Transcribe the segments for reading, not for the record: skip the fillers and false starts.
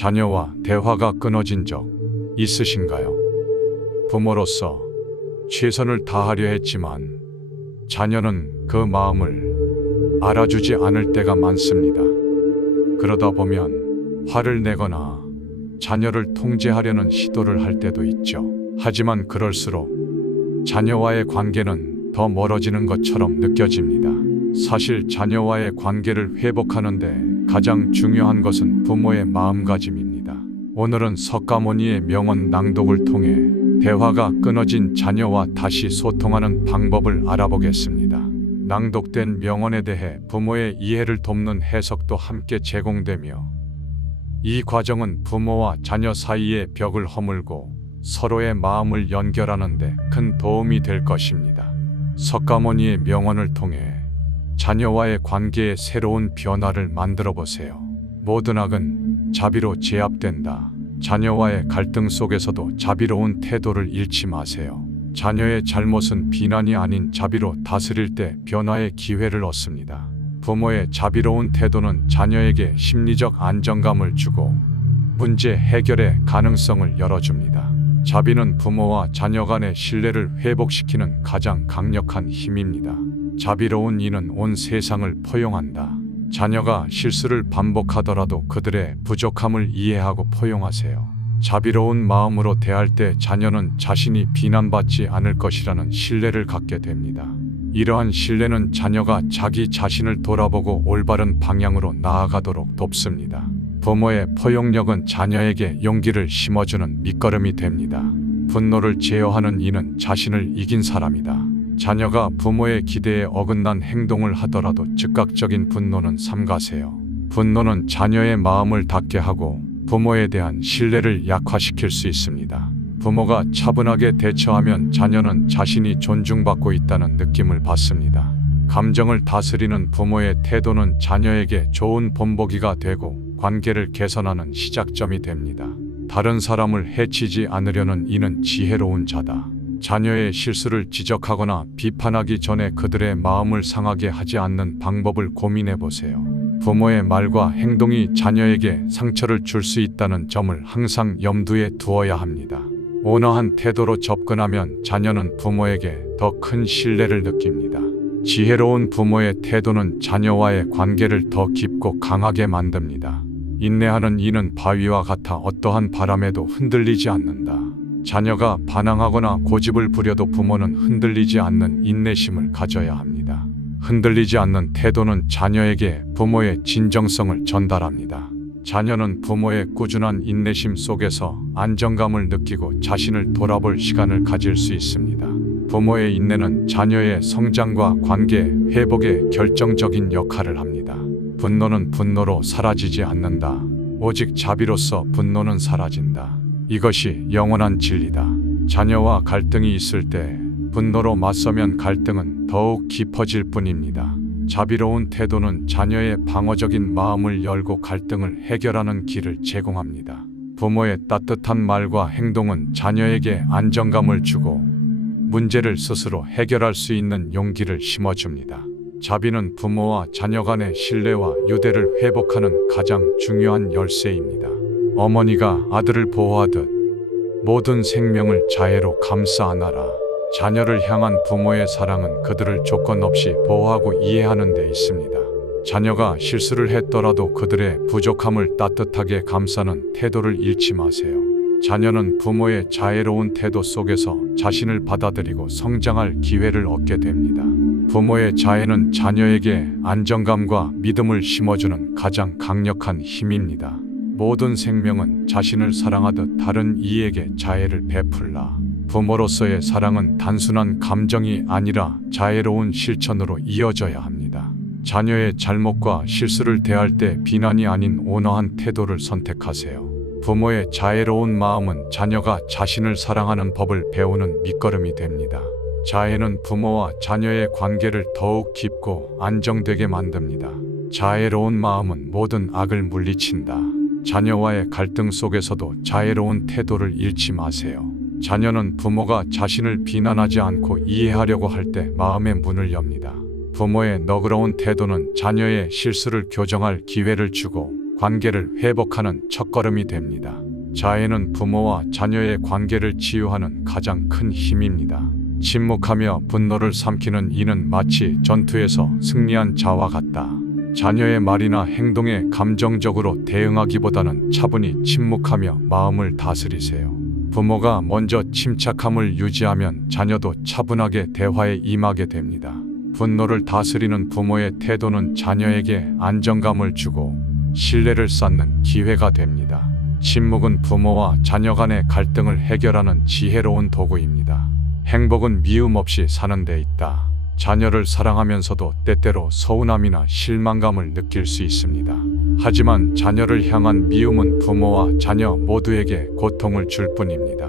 자녀와 대화가 끊어진 적 있으신가요? 부모로서 최선을 다하려 했지만 자녀는 그 마음을 알아주지 않을 때가 많습니다. 그러다 보면 화를 내거나 자녀를 통제하려는 시도를 할 때도 있죠. 하지만 그럴수록 자녀와의 관계는 더 멀어지는 것처럼 느껴집니다. 사실 자녀와의 관계를 회복하는데 가장 중요한 것은 부모의 마음가짐입니다. 오늘은 석가모니의 명언 낭독을 통해 대화가 끊어진 자녀와 다시 소통하는 방법을 알아보겠습니다. 낭독된 명언에 대해 부모의 이해를 돕는 해석도 함께 제공되며 이 과정은 부모와 자녀 사이의 벽을 허물고 서로의 마음을 연결하는 데 큰 도움이 될 것입니다. 석가모니의 명언을 통해 자녀와의 관계에 새로운 변화를 만들어 보세요. 모든 악은 자비로 제압된다. 자녀와의 갈등 속에서도 자비로운 태도를 잃지 마세요. 자녀의 잘못은 비난이 아닌 자비로 다스릴 때 변화의 기회를 얻습니다. 부모의 자비로운 태도는 자녀에게 심리적 안정감을 주고 문제 해결의 가능성을 열어줍니다. 자비는 부모와 자녀 간의 신뢰를 회복시키는 가장 강력한 힘입니다. 자비로운 이는 온 세상을 포용한다. 자녀가 실수를 반복하더라도 그들의 부족함을 이해하고 포용하세요. 자비로운 마음으로 대할 때 자녀는 자신이 비난받지 않을 것이라는 신뢰를 갖게 됩니다. 이러한 신뢰는 자녀가 자기 자신을 돌아보고 올바른 방향으로 나아가도록 돕습니다. 부모의 포용력은 자녀에게 용기를 심어주는 밑거름이 됩니다. 분노를 제어하는 이는 자신을 이긴 사람이다. 자녀가 부모의 기대에 어긋난 행동을 하더라도 즉각적인 분노는 삼가세요. 분노는 자녀의 마음을 닫게 하고 부모에 대한 신뢰를 약화시킬 수 있습니다. 부모가 차분하게 대처하면 자녀는 자신이 존중받고 있다는 느낌을 받습니다. 감정을 다스리는 부모의 태도는 자녀에게 좋은 본보기가 되고 관계를 개선하는 시작점이 됩니다. 다른 사람을 해치지 않으려는 이는 지혜로운 자다. 자녀의 실수를 지적하거나 비판하기 전에 그들의 마음을 상하게 하지 않는 방법을 고민해 보세요. 부모의 말과 행동이 자녀에게 상처를 줄 수 있다는 점을 항상 염두에 두어야 합니다. 온화한 태도로 접근하면 자녀는 부모에게 더 큰 신뢰를 느낍니다. 지혜로운 부모의 태도는 자녀와의 관계를 더 깊고 강하게 만듭니다. 인내하는 이는 바위와 같아 어떠한 바람에도 흔들리지 않는다. 자녀가 반항하거나 고집을 부려도 부모는 흔들리지 않는 인내심을 가져야 합니다. 흔들리지 않는 태도는 자녀에게 부모의 진정성을 전달합니다. 자녀는 부모의 꾸준한 인내심 속에서 안정감을 느끼고 자신을 돌아볼 시간을 가질 수 있습니다. 부모의 인내는 자녀의 성장과 관계 회복에 결정적인 역할을 합니다. 분노는 분노로 사라지지 않는다. 오직 자비로서 분노는 사라진다. 이것이 영원한 진리다. 자녀와 갈등이 있을 때 분노로 맞서면 갈등은 더욱 깊어질 뿐입니다. 자비로운 태도는 자녀의 방어적인 마음을 열고 갈등을 해결하는 길을 제공합니다. 부모의 따뜻한 말과 행동은 자녀에게 안정감을 주고 문제를 스스로 해결할 수 있는 용기를 심어줍니다. 자비는 부모와 자녀 간의 신뢰와 유대를 회복하는 가장 중요한 열쇠입니다. 어머니가 아들을 보호하듯 모든 생명을 자애로 감싸 안아라. 자녀를 향한 부모의 사랑은 그들을 조건 없이 보호하고 이해하는 데 있습니다. 자녀가 실수를 했더라도 그들의 부족함을 따뜻하게 감싸는 태도를 잃지 마세요. 자녀는 부모의 자애로운 태도 속에서 자신을 받아들이고 성장할 기회를 얻게 됩니다. 부모의 자애는 자녀에게 안정감과 믿음을 심어주는 가장 강력한 힘입니다. 모든 생명은 자신을 사랑하듯 다른 이에게 자애를 베풀라. 부모로서의 사랑은 단순한 감정이 아니라 자애로운 실천으로 이어져야 합니다. 자녀의 잘못과 실수를 대할 때 비난이 아닌 온화한 태도를 선택하세요. 부모의 자애로운 마음은 자녀가 자신을 사랑하는 법을 배우는 밑거름이 됩니다. 자애는 부모와 자녀의 관계를 더욱 깊고 안정되게 만듭니다. 자애로운 마음은 모든 악을 물리친다. 자녀와의 갈등 속에서도 자애로운 태도를 잃지 마세요. 자녀는 부모가 자신을 비난하지 않고 이해하려고 할 때 마음의 문을 엽니다. 부모의 너그러운 태도는 자녀의 실수를 교정할 기회를 주고 관계를 회복하는 첫걸음이 됩니다. 자해는 부모와 자녀의 관계를 치유하는 가장 큰 힘입니다. 침묵하며 분노를 삼키는 이는 마치 전투에서 승리한 자와 같다. 자녀의 말이나 행동에 감정적으로 대응하기보다는 차분히 침묵하며 마음을 다스리세요. 부모가 먼저 침착함을 유지하면 자녀도 차분하게 대화에 임하게 됩니다. 분노를 다스리는 부모의 태도는 자녀에게 안정감을 주고 신뢰를 쌓는 기회가 됩니다. 침묵은 부모와 자녀 간의 갈등을 해결하는 지혜로운 도구입니다. 행복은 미움 없이 사는 데 있다. 자녀를 사랑하면서도 때때로 서운함이나 실망감을 느낄 수 있습니다. 하지만 자녀를 향한 미움은 부모와 자녀 모두에게 고통을 줄 뿐입니다.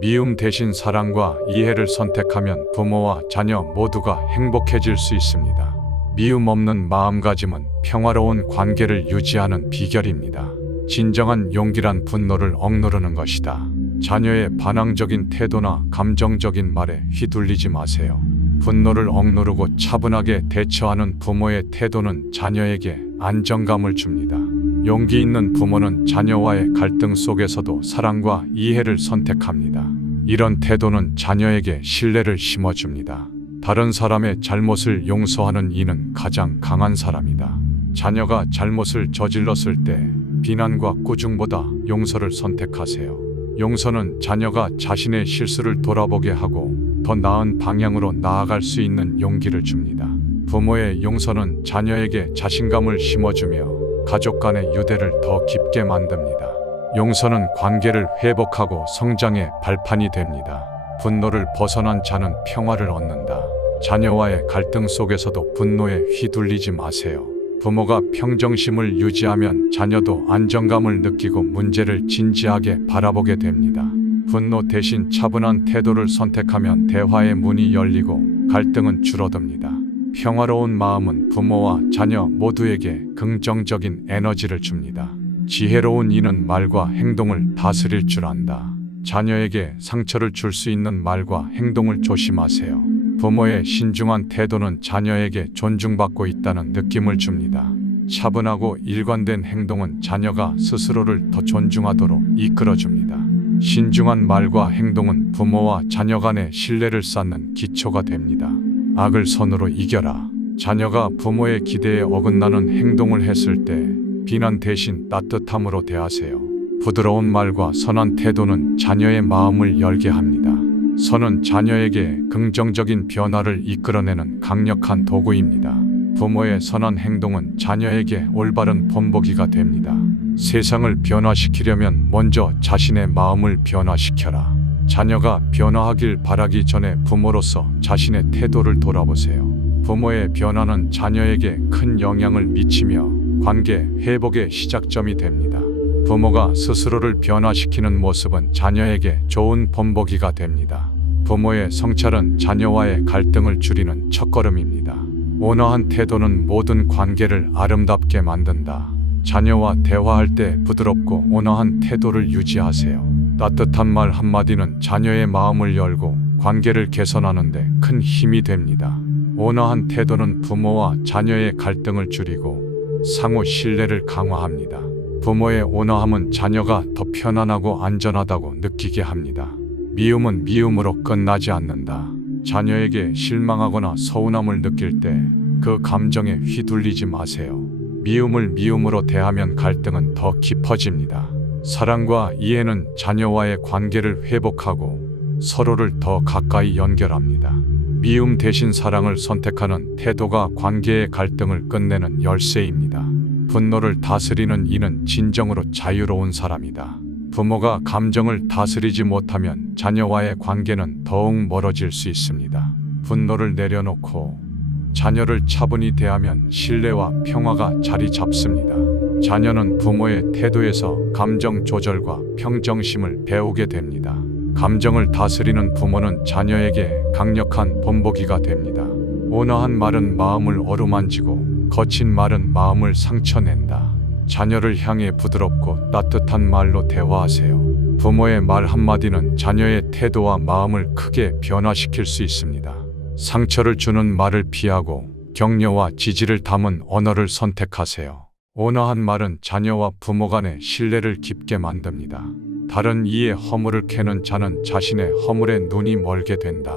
미움 대신 사랑과 이해를 선택하면 부모와 자녀 모두가 행복해질 수 있습니다. 미움 없는 마음가짐은 평화로운 관계를 유지하는 비결입니다. 진정한 용기란 분노를 억누르는 것이다. 자녀의 반항적인 태도나 감정적인 말에 휘둘리지 마세요. 분노를 억누르고 차분하게 대처하는 부모의 태도는 자녀에게 안정감을 줍니다. 용기 있는 부모는 자녀와의 갈등 속에서도 사랑과 이해를 선택합니다. 이런 태도는 자녀에게 신뢰를 심어줍니다. 다른 사람의 잘못을 용서하는 이는 가장 강한 사람이다. 자녀가 잘못을 저질렀을 때 비난과 꾸중보다 용서를 선택하세요. 용서는 자녀가 자신의 실수를 돌아보게 하고 더 나은 방향으로 나아갈 수 있는 용기를 줍니다. 부모의 용서는 자녀에게 자신감을 심어주며 가족 간의 유대를 더 깊게 만듭니다. 용서는 관계를 회복하고 성장의 발판이 됩니다. 분노를 벗어난 자는 평화를 얻는다. 자녀와의 갈등 속에서도 분노에 휘둘리지 마세요. 부모가 평정심을 유지하면 자녀도 안정감을 느끼고 문제를 진지하게 바라보게 됩니다. 분노 대신 차분한 태도를 선택하면 대화의 문이 열리고 갈등은 줄어듭니다. 평화로운 마음은 부모와 자녀 모두에게 긍정적인 에너지를 줍니다. 지혜로운 이는 말과 행동을 다스릴 줄 안다. 자녀에게 상처를 줄 수 있는 말과 행동을 조심하세요. 부모의 신중한 태도는 자녀에게 존중받고 있다는 느낌을 줍니다. 차분하고 일관된 행동은 자녀가 스스로를 더 존중하도록 이끌어줍니다. 신중한 말과 행동은 부모와 자녀 간의 신뢰를 쌓는 기초가 됩니다. 악을 선으로 이겨라. 자녀가 부모의 기대에 어긋나는 행동을 했을 때 비난 대신 따뜻함으로 대하세요. 부드러운 말과 선한 태도는 자녀의 마음을 열게 합니다. 선은 자녀에게 긍정적인 변화를 이끌어내는 강력한 도구입니다. 부모의 선한 행동은 자녀에게 올바른 본보기가 됩니다. 세상을 변화시키려면 먼저 자신의 마음을 변화시켜라. 자녀가 변화하길 바라기 전에 부모로서 자신의 태도를 돌아보세요. 부모의 변화는 자녀에게 큰 영향을 미치며 관계 회복의 시작점이 됩니다. 부모가 스스로를 변화시키는 모습은 자녀에게 좋은 본보기가 됩니다. 부모의 성찰은 자녀와의 갈등을 줄이는 첫걸음입니다. 온화한 태도는 모든 관계를 아름답게 만든다. 자녀와 대화할 때 부드럽고 온화한 태도를 유지하세요. 따뜻한 말 한마디는 자녀의 마음을 열고 관계를 개선하는 데 큰 힘이 됩니다. 온화한 태도는 부모와 자녀의 갈등을 줄이고 상호 신뢰를 강화합니다. 부모의 온화함은 자녀가 더 편안하고 안전하다고 느끼게 합니다. 미움은 미움으로 끝나지 않는다. 자녀에게 실망하거나 서운함을 느낄 때 그 감정에 휘둘리지 마세요. 미움을 미움으로 대하면 갈등은 더 깊어집니다. 사랑과 이해는 자녀와의 관계를 회복하고 서로를 더 가까이 연결합니다. 미움 대신 사랑을 선택하는 태도가 관계의 갈등을 끝내는 열쇠입니다. 분노를 다스리는 이는 진정으로 자유로운 사람이다. 부모가 감정을 다스리지 못하면 자녀와의 관계는 더욱 멀어질 수 있습니다. 분노를 내려놓고 자녀를 차분히 대하면 신뢰와 평화가 자리 잡습니다. 자녀는 부모의 태도에서 감정 조절과 평정심을 배우게 됩니다. 감정을 다스리는 부모는 자녀에게 강력한 본보기가 됩니다. 온화한 말은 마음을 어루만지고 거친 말은 마음을 상처낸다. 자녀를 향해 부드럽고 따뜻한 말로 대화하세요. 부모의 말 한마디는 자녀의 태도와 마음을 크게 변화시킬 수 있습니다. 상처를 주는 말을 피하고 격려와 지지를 담은 언어를 선택하세요. 온화한 말은 자녀와 부모 간의 신뢰를 깊게 만듭니다. 다른 이의 허물을 캐는 자는 자신의 허물에 눈이 멀게 된다.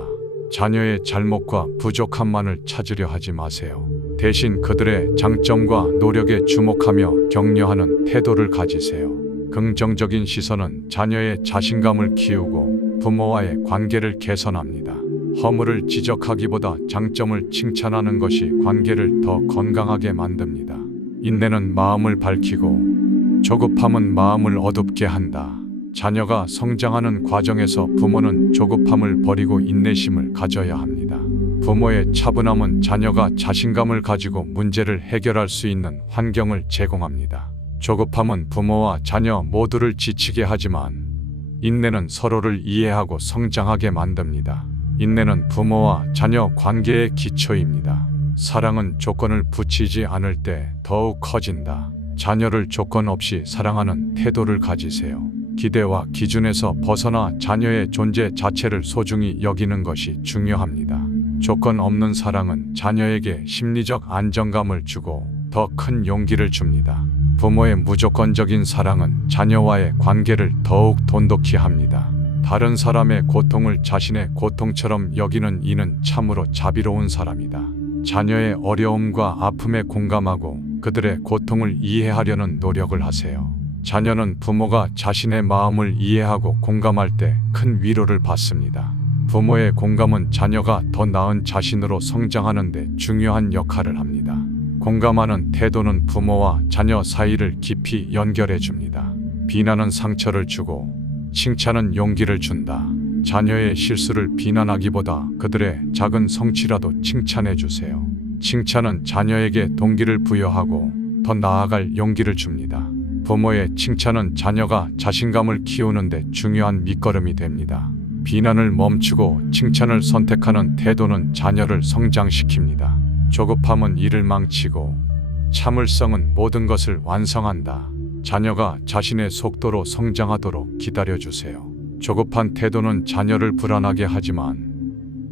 자녀의 잘못과 부족함만을 찾으려 하지 마세요. 대신 그들의 장점과 노력에 주목하며 격려하는 태도를 가지세요. 긍정적인 시선은 자녀의 자신감을 키우고 부모와의 관계를 개선합니다. 허물을 지적하기보다 장점을 칭찬하는 것이 관계를 더 건강하게 만듭니다. 인내는 마음을 밝히고 조급함은 마음을 어둡게 한다. 자녀가 성장하는 과정에서 부모는 조급함을 버리고 인내심을 가져야 합니다. 부모의 차분함은 자녀가 자신감을 가지고 문제를 해결할 수 있는 환경을 제공합니다. 조급함은 부모와 자녀 모두를 지치게 하지만 인내는 서로를 이해하고 성장하게 만듭니다. 인내는 부모와 자녀 관계의 기초입니다. 사랑은 조건을 붙이지 않을 때 더욱 커진다. 자녀를 조건 없이 사랑하는 태도를 가지세요. 기대와 기준에서 벗어나 자녀의 존재 자체를 소중히 여기는 것이 중요합니다. 조건 없는 사랑은 자녀에게 심리적 안정감을 주고 더 큰 용기를 줍니다. 부모의 무조건적인 사랑은 자녀와의 관계를 더욱 돈독히 합니다. 다른 사람의 고통을 자신의 고통처럼 여기는 이는 참으로 자비로운 사람이다. 자녀의 어려움과 아픔에 공감하고 그들의 고통을 이해하려는 노력을 하세요. 자녀는 부모가 자신의 마음을 이해하고 공감할 때 큰 위로를 받습니다. 부모의 공감은 자녀가 더 나은 자신으로 성장하는 데 중요한 역할을 합니다. 공감하는 태도는 부모와 자녀 사이를 깊이 연결해 줍니다. 비난은 상처를 주고 칭찬은 용기를 준다. 자녀의 실수를 비난하기보다 그들의 작은 성취라도 칭찬해 주세요. 칭찬은 자녀에게 동기를 부여하고 더 나아갈 용기를 줍니다. 부모의 칭찬은 자녀가 자신감을 키우는 데 중요한 밑거름이 됩니다. 비난을 멈추고 칭찬을 선택하는 태도는 자녀를 성장시킵니다. 조급함은 일을 망치고 참을성은 모든 것을 완성한다. 자녀가 자신의 속도로 성장하도록 기다려주세요. 조급한 태도는 자녀를 불안하게 하지만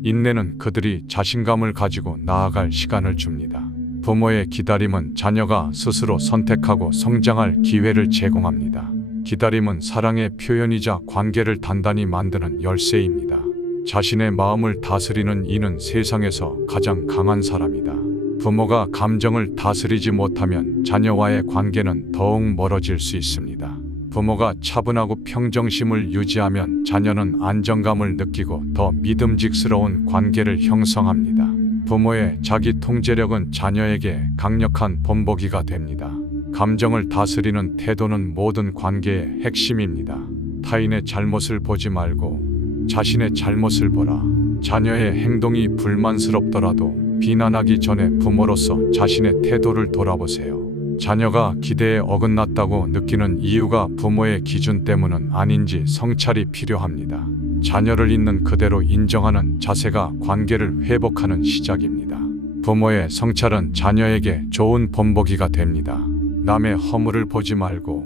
인내는 그들이 자신감을 가지고 나아갈 시간을 줍니다. 부모의 기다림은 자녀가 스스로 선택하고 성장할 기회를 제공합니다. 기다림은 사랑의 표현이자 관계를 단단히 만드는 열쇠입니다. 자신의 마음을 다스리는 이는 세상에서 가장 강한 사람이다. 부모가 감정을 다스리지 못하면 자녀와의 관계는 더욱 멀어질 수 있습니다. 부모가 차분하고 평정심을 유지하면 자녀는 안정감을 느끼고 더 믿음직스러운 관계를 형성합니다. 부모의 자기 통제력은 자녀에게 강력한 본보기가 됩니다. 감정을 다스리는 태도는 모든 관계의 핵심입니다. 타인의 잘못을 보지 말고 자신의 잘못을 보라. 자녀의 행동이 불만스럽더라도 비난하기 전에 부모로서 자신의 태도를 돌아보세요. 자녀가 기대에 어긋났다고 느끼는 이유가 부모의 기준 때문은 아닌지 성찰이 필요합니다. 자녀를 있는 그대로 인정하는 자세가 관계를 회복하는 시작입니다. 부모의 성찰은 자녀에게 좋은 본보기가 됩니다. 남의 허물을 보지 말고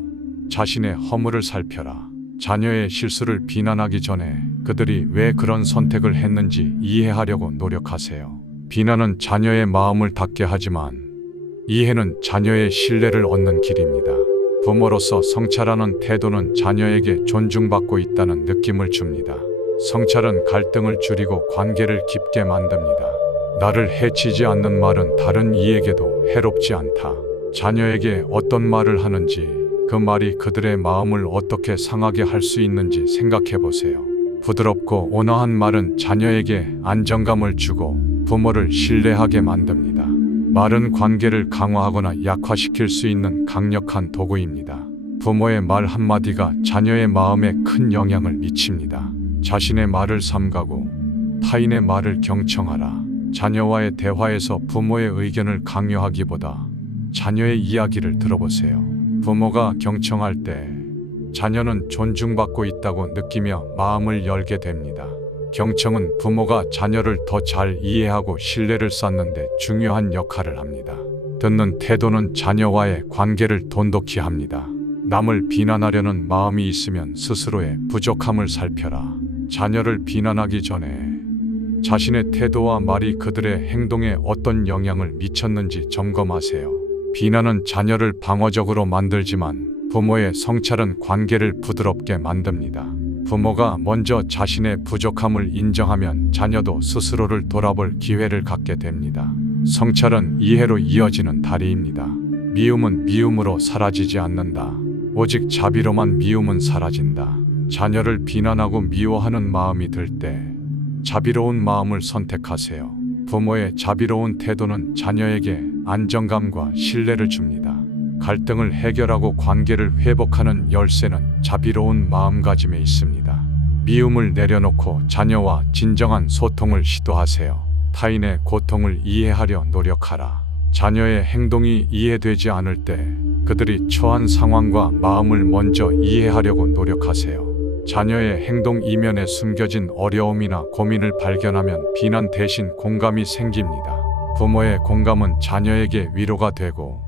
자신의 허물을 살펴라. 자녀의 실수를 비난하기 전에 그들이 왜 그런 선택을 했는지 이해하려고 노력하세요. 비난은 자녀의 마음을 닫게 하지만 이해는 자녀의 신뢰를 얻는 길입니다. 부모로서 성찰하는 태도는 자녀에게 존중받고 있다는 느낌을 줍니다. 성찰은 갈등을 줄이고 관계를 깊게 만듭니다. 나를 해치지 않는 말은 다른 이에게도 해롭지 않다. 자녀에게 어떤 말을 하는지 그 말이 그들의 마음을 어떻게 상하게 할 수 있는지 생각해 보세요. 부드럽고 온화한 말은 자녀에게 안정감을 주고 부모를 신뢰하게 만듭니다. 말은 관계를 강화하거나 약화시킬 수 있는 강력한 도구입니다. 부모의 말 한마디가 자녀의 마음에 큰 영향을 미칩니다. 자신의 말을 삼가고 타인의 말을 경청하라. 자녀와의 대화에서 부모의 의견을 강요하기보다 자녀의 이야기를 들어보세요. 부모가 경청할 때 자녀는 존중받고 있다고 느끼며 마음을 열게 됩니다. 경청은 부모가 자녀를 더 잘 이해하고 신뢰를 쌓는 데 중요한 역할을 합니다. 듣는 태도는 자녀와의 관계를 돈독히 합니다. 남을 비난하려는 마음이 있으면 스스로의 부족함을 살펴라. 자녀를 비난하기 전에 자신의 태도와 말이 그들의 행동에 어떤 영향을 미쳤는지 점검하세요. 비난은 자녀를 방어적으로 만들지만 부모의 성찰은 관계를 부드럽게 만듭니다. 부모가 먼저 자신의 부족함을 인정하면 자녀도 스스로를 돌아볼 기회를 갖게 됩니다. 성찰은 이해로 이어지는 다리입니다. 미움은 미움으로 사라지지 않는다. 오직 자비로만 미움은 사라진다. 자녀를 비난하고 미워하는 마음이 들 때 자비로운 마음을 선택하세요. 부모의 자비로운 태도는 자녀에게 안정감과 신뢰를 줍니다. 갈등을 해결하고 관계를 회복하는 열쇠는 자비로운 마음가짐에 있습니다. 미움을 내려놓고 자녀와 진정한 소통을 시도하세요. 타인의 고통을 이해하려 노력하라. 자녀의 행동이 이해되지 않을 때 그들이 처한 상황과 마음을 먼저 이해하려고 노력하세요. 자녀의 행동 이면에 숨겨진 어려움이나 고민을 발견하면 비난 대신 공감이 생깁니다. 부모의 공감은 자녀에게 위로가 되고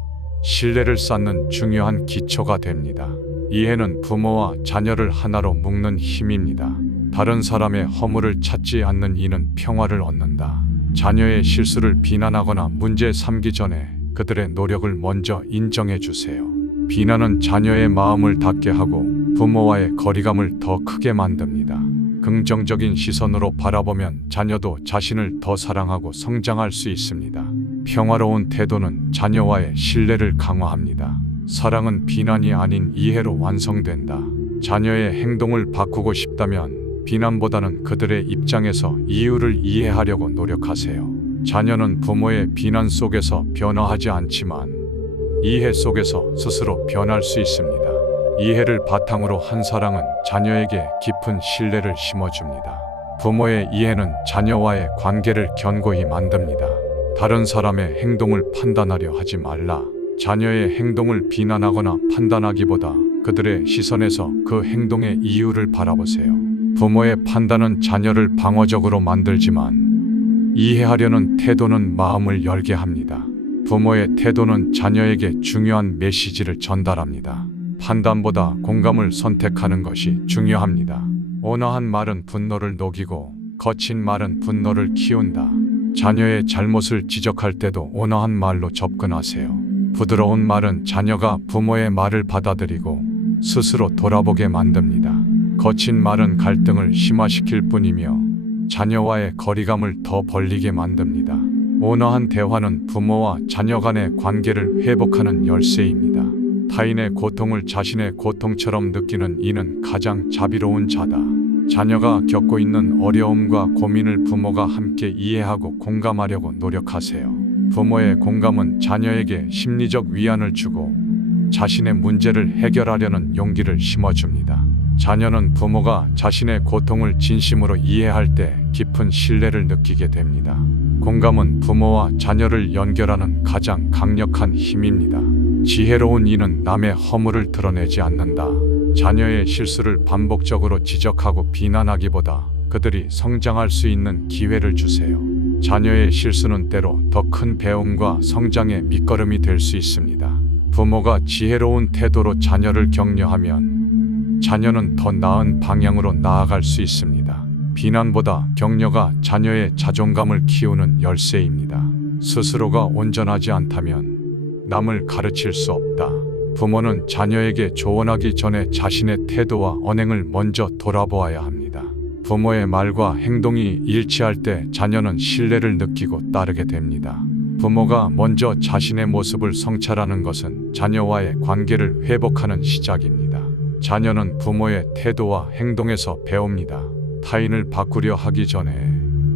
신뢰를 쌓는 중요한 기초가 됩니다. 이해는 부모와 자녀를 하나로 묶는 힘입니다. 다른 사람의 허물을 찾지 않는 이는 평화를 얻는다. 자녀의 실수를 비난하거나 문제 삼기 전에 그들의 노력을 먼저 인정해 주세요. 비난은 자녀의 마음을 닫게 하고 부모와의 거리감을 더 크게 만듭니다. 긍정적인 시선으로 바라보면 자녀도 자신을 더 사랑하고 성장할 수 있습니다. 평화로운 태도는 자녀와의 신뢰를 강화합니다. 사랑은 비난이 아닌 이해로 완성된다. 자녀의 행동을 바꾸고 싶다면 비난보다는 그들의 입장에서 이유를 이해하려고 노력하세요. 자녀는 부모의 비난 속에서 변화하지 않지만 이해 속에서 스스로 변할 수 있습니다. 이해를 바탕으로 한 사랑은 자녀에게 깊은 신뢰를 심어줍니다. 부모의 이해는 자녀와의 관계를 견고히 만듭니다. 다른 사람의 행동을 판단하려 하지 말라. 자녀의 행동을 비난하거나 판단하기보다 그들의 시선에서 그 행동의 이유를 바라보세요. 부모의 판단은 자녀를 방어적으로 만들지만 이해하려는 태도는 마음을 열게 합니다. 부모의 태도는 자녀에게 중요한 메시지를 전달합니다. 판단보다 공감을 선택하는 것이 중요합니다. 온화한 말은 분노를 녹이고 거친 말은 분노를 키운다. 자녀의 잘못을 지적할 때도 온화한 말로 접근하세요. 부드러운 말은 자녀가 부모의 말을 받아들이고 스스로 돌아보게 만듭니다. 거친 말은 갈등을 심화시킬 뿐이며 자녀와의 거리감을 더 벌리게 만듭니다. 온화한 대화는 부모와 자녀 간의 관계를 회복하는 열쇠입니다. 타인의 고통을 자신의 고통처럼 느끼는 이는 가장 자비로운 자다. 자녀가 겪고 있는 어려움과 고민을 부모가 함께 이해하고 공감하려고 노력하세요. 부모의 공감은 자녀에게 심리적 위안을 주고 자신의 문제를 해결하려는 용기를 심어줍니다. 자녀는 부모가 자신의 고통을 진심으로 이해할 때 깊은 신뢰를 느끼게 됩니다. 공감은 부모와 자녀를 연결하는 가장 강력한 힘입니다. 지혜로운 이는 남의 허물을 드러내지 않는다. 자녀의 실수를 반복적으로 지적하고 비난하기보다 그들이 성장할 수 있는 기회를 주세요. 자녀의 실수는 때로 더 큰 배움과 성장의 밑거름이 될 수 있습니다. 부모가 지혜로운 태도로 자녀를 격려하면 자녀는 더 나은 방향으로 나아갈 수 있습니다. 비난보다 격려가 자녀의 자존감을 키우는 열쇠입니다. 스스로가 온전하지 않다면 남을 가르칠 수 없다. 부모는 자녀에게 조언하기 전에 자신의 태도와 언행을 먼저 돌아보아야 합니다. 부모의 말과 행동이 일치할 때 자녀는 신뢰를 느끼고 따르게 됩니다. 부모가 먼저 자신의 모습을 성찰하는 것은 자녀와의 관계를 회복하는 시작입니다. 자녀는 부모의 태도와 행동에서 배웁니다. 타인을 바꾸려 하기 전에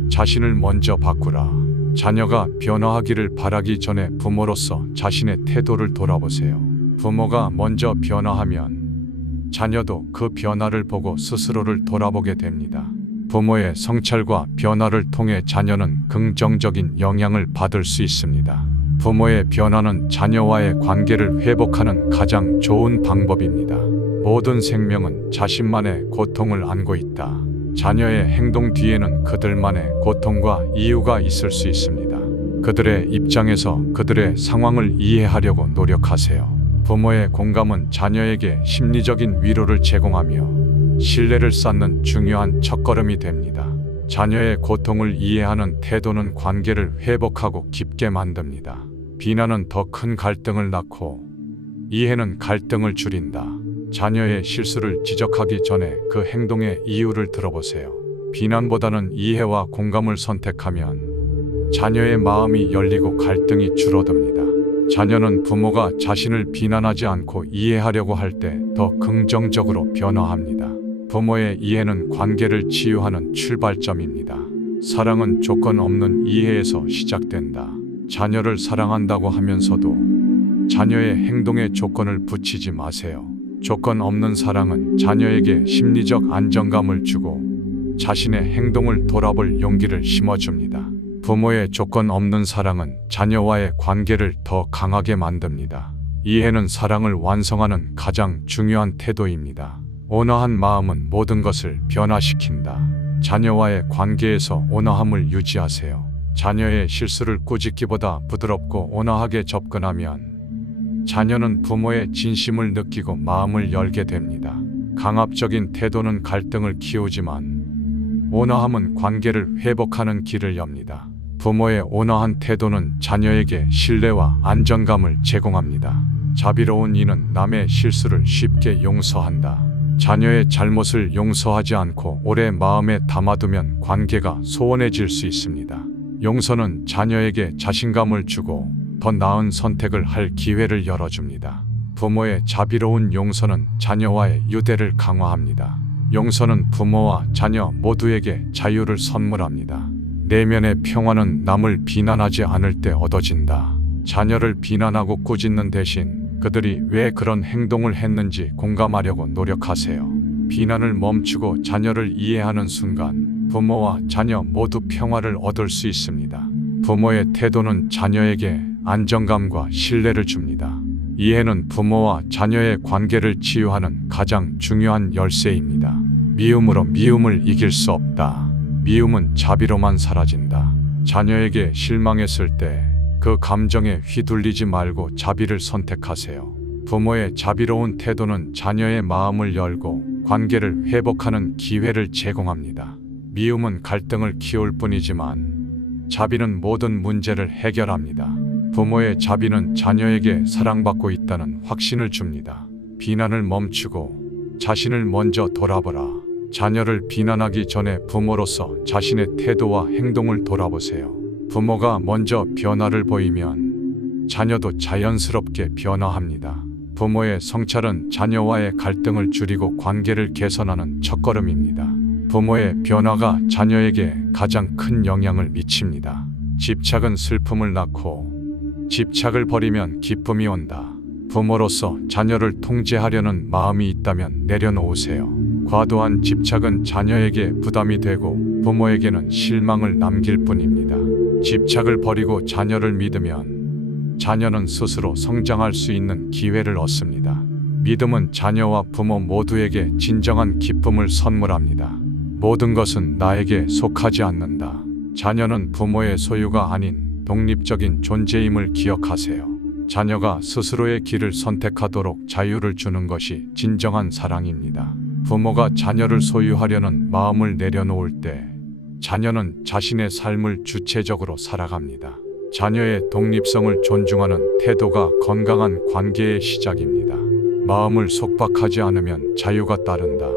자신을 먼저 바꾸라. 자녀가 변화하기를 바라기 전에 부모로서 자신의 태도를 돌아보세요. 부모가 먼저 변화하면 자녀도 그 변화를 보고 스스로를 돌아보게 됩니다. 부모의 성찰과 변화를 통해 자녀는 긍정적인 영향을 받을 수 있습니다. 부모의 변화는 자녀와의 관계를 회복하는 가장 좋은 방법입니다. 모든 생명은 자신만의 고통을 안고 있다. 자녀의 행동 뒤에는 그들만의 고통과 이유가 있을 수 있습니다. 그들의 입장에서 그들의 상황을 이해하려고 노력하세요. 부모의 공감은 자녀에게 심리적인 위로를 제공하며 신뢰를 쌓는 중요한 첫걸음이 됩니다. 자녀의 고통을 이해하는 태도는 관계를 회복하고 깊게 만듭니다. 비난은 더 큰 갈등을 낳고 이해는 갈등을 줄인다. 자녀의 실수를 지적하기 전에 그 행동의 이유를 들어보세요. 비난보다는 이해와 공감을 선택하면 자녀의 마음이 열리고 갈등이 줄어듭니다. 자녀는 부모가 자신을 비난하지 않고 이해하려고 할 때 더 긍정적으로 변화합니다. 부모의 이해는 관계를 치유하는 출발점입니다. 사랑은 조건 없는 이해에서 시작된다. 자녀를 사랑한다고 하면서도 자녀의 행동에 조건을 붙이지 마세요. 조건 없는 사랑은 자녀에게 심리적 안정감을 주고 자신의 행동을 돌아볼 용기를 심어줍니다. 부모의 조건 없는 사랑은 자녀와의 관계를 더 강하게 만듭니다. 이해는 사랑을 완성하는 가장 중요한 태도입니다. 온화한 마음은 모든 것을 변화시킨다. 자녀와의 관계에서 온화함을 유지하세요. 자녀의 실수를 꾸짖기보다 부드럽고 온화하게 접근하면 자녀는 부모의 진심을 느끼고 마음을 열게 됩니다. 강압적인 태도는 갈등을 키우지만 온화함은 관계를 회복하는 길을 엽니다. 부모의 온화한 태도는 자녀에게 신뢰와 안정감을 제공합니다. 자비로운 이는 남의 실수를 쉽게 용서한다. 자녀의 잘못을 용서하지 않고 오래 마음에 담아두면 관계가 소원해질 수 있습니다. 용서는 자녀에게 자신감을 주고 더 나은 선택을 할 기회를 열어줍니다. 부모의 자비로운 용서는 자녀와의 유대를 강화합니다. 용서는 부모와 자녀 모두에게 자유를 선물합니다. 내면의 평화는 남을 비난하지 않을 때 얻어진다. 자녀를 비난하고 꾸짖는 대신 그들이 왜 그런 행동을 했는지 공감하려고 노력하세요. 비난을 멈추고 자녀를 이해하는 순간 부모와 자녀 모두 평화를 얻을 수 있습니다. 부모의 태도는 자녀에게 안정감과 신뢰를 줍니다. 이해는 부모와 자녀의 관계를 치유하는 가장 중요한 열쇠입니다. 미움으로 미움을 이길 수 없다. 미움은 자비로만 사라진다. 자녀에게 실망했을 때 그 감정에 휘둘리지 말고 자비를 선택하세요. 부모의 자비로운 태도는 자녀의 마음을 열고 관계를 회복하는 기회를 제공합니다. 미움은 갈등을 키울 뿐이지만 자비는 모든 문제를 해결합니다. 부모의 자비는 자녀에게 사랑받고 있다는 확신을 줍니다. 비난을 멈추고 자신을 먼저 돌아보라. 자녀를 비난하기 전에 부모로서 자신의 태도와 행동을 돌아보세요. 부모가 먼저 변화를 보이면 자녀도 자연스럽게 변화합니다. 부모의 성찰은 자녀와의 갈등을 줄이고 관계를 개선하는 첫걸음입니다. 부모의 변화가 자녀에게 가장 큰 영향을 미칩니다. 집착은 슬픔을 낳고 집착을 버리면 기쁨이 온다. 부모로서 자녀를 통제하려는 마음이 있다면 내려놓으세요. 과도한 집착은 자녀에게 부담이 되고 부모에게는 실망을 남길 뿐입니다. 집착을 버리고 자녀를 믿으면 자녀는 스스로 성장할 수 있는 기회를 얻습니다. 믿음은 자녀와 부모 모두에게 진정한 기쁨을 선물합니다. 모든 것은 나에게 속하지 않는다. 자녀는 부모의 소유가 아닌 독립적인 존재임을 기억하세요. 자녀가 스스로의 길을 선택하도록 자유를 주는 것이 진정한 사랑입니다. 부모가 자녀를 소유하려는 마음을 내려놓을 때 자녀는 자신의 삶을 주체적으로 살아갑니다. 자녀의 독립성을 존중하는 태도가 건강한 관계의 시작입니다. 마음을 속박하지 않으면 자유가 따른다.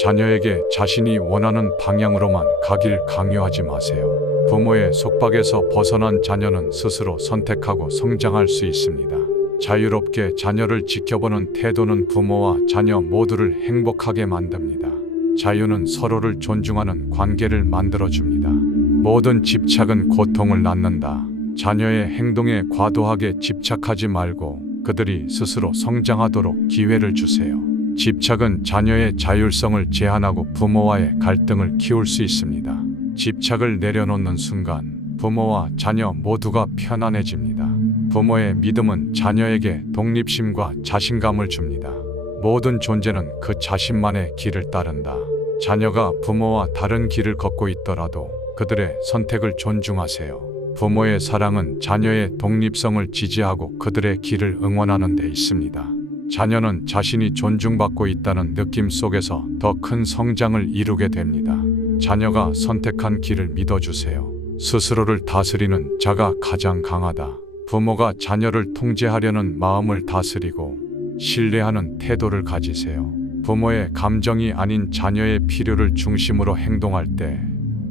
자녀에게 자신이 원하는 방향으로만 가길 강요하지 마세요. 부모의 속박에서 벗어난 자녀는 스스로 선택하고 성장할 수 있습니다. 자유롭게 자녀를 지켜보는 태도는 부모와 자녀 모두를 행복하게 만듭니다. 자유는 서로를 존중하는 관계를 만들어줍니다. 모든 집착은 고통을 낳는다. 자녀의 행동에 과도하게 집착하지 말고 그들이 스스로 성장하도록 기회를 주세요. 집착은 자녀의 자율성을 제한하고 부모와의 갈등을 키울 수 있습니다. 집착을 내려놓는 순간 부모와 자녀 모두가 편안해집니다. 부모의 믿음은 자녀에게 독립심과 자신감을 줍니다. 모든 존재는 그 자신만의 길을 따른다. 자녀가 부모와 다른 길을 걷고 있더라도 그들의 선택을 존중하세요. 부모의 사랑은 자녀의 독립성을 지지하고 그들의 길을 응원하는 데 있습니다. 자녀는 자신이 존중받고 있다는 느낌 속에서 더 큰 성장을 이루게 됩니다. 자녀가 선택한 길을 믿어주세요. 스스로를 다스리는 자가 가장 강하다. 부모가 자녀를 통제하려는 마음을 다스리고 신뢰하는 태도를 가지세요. 부모의 감정이 아닌 자녀의 필요를 중심으로 행동할 때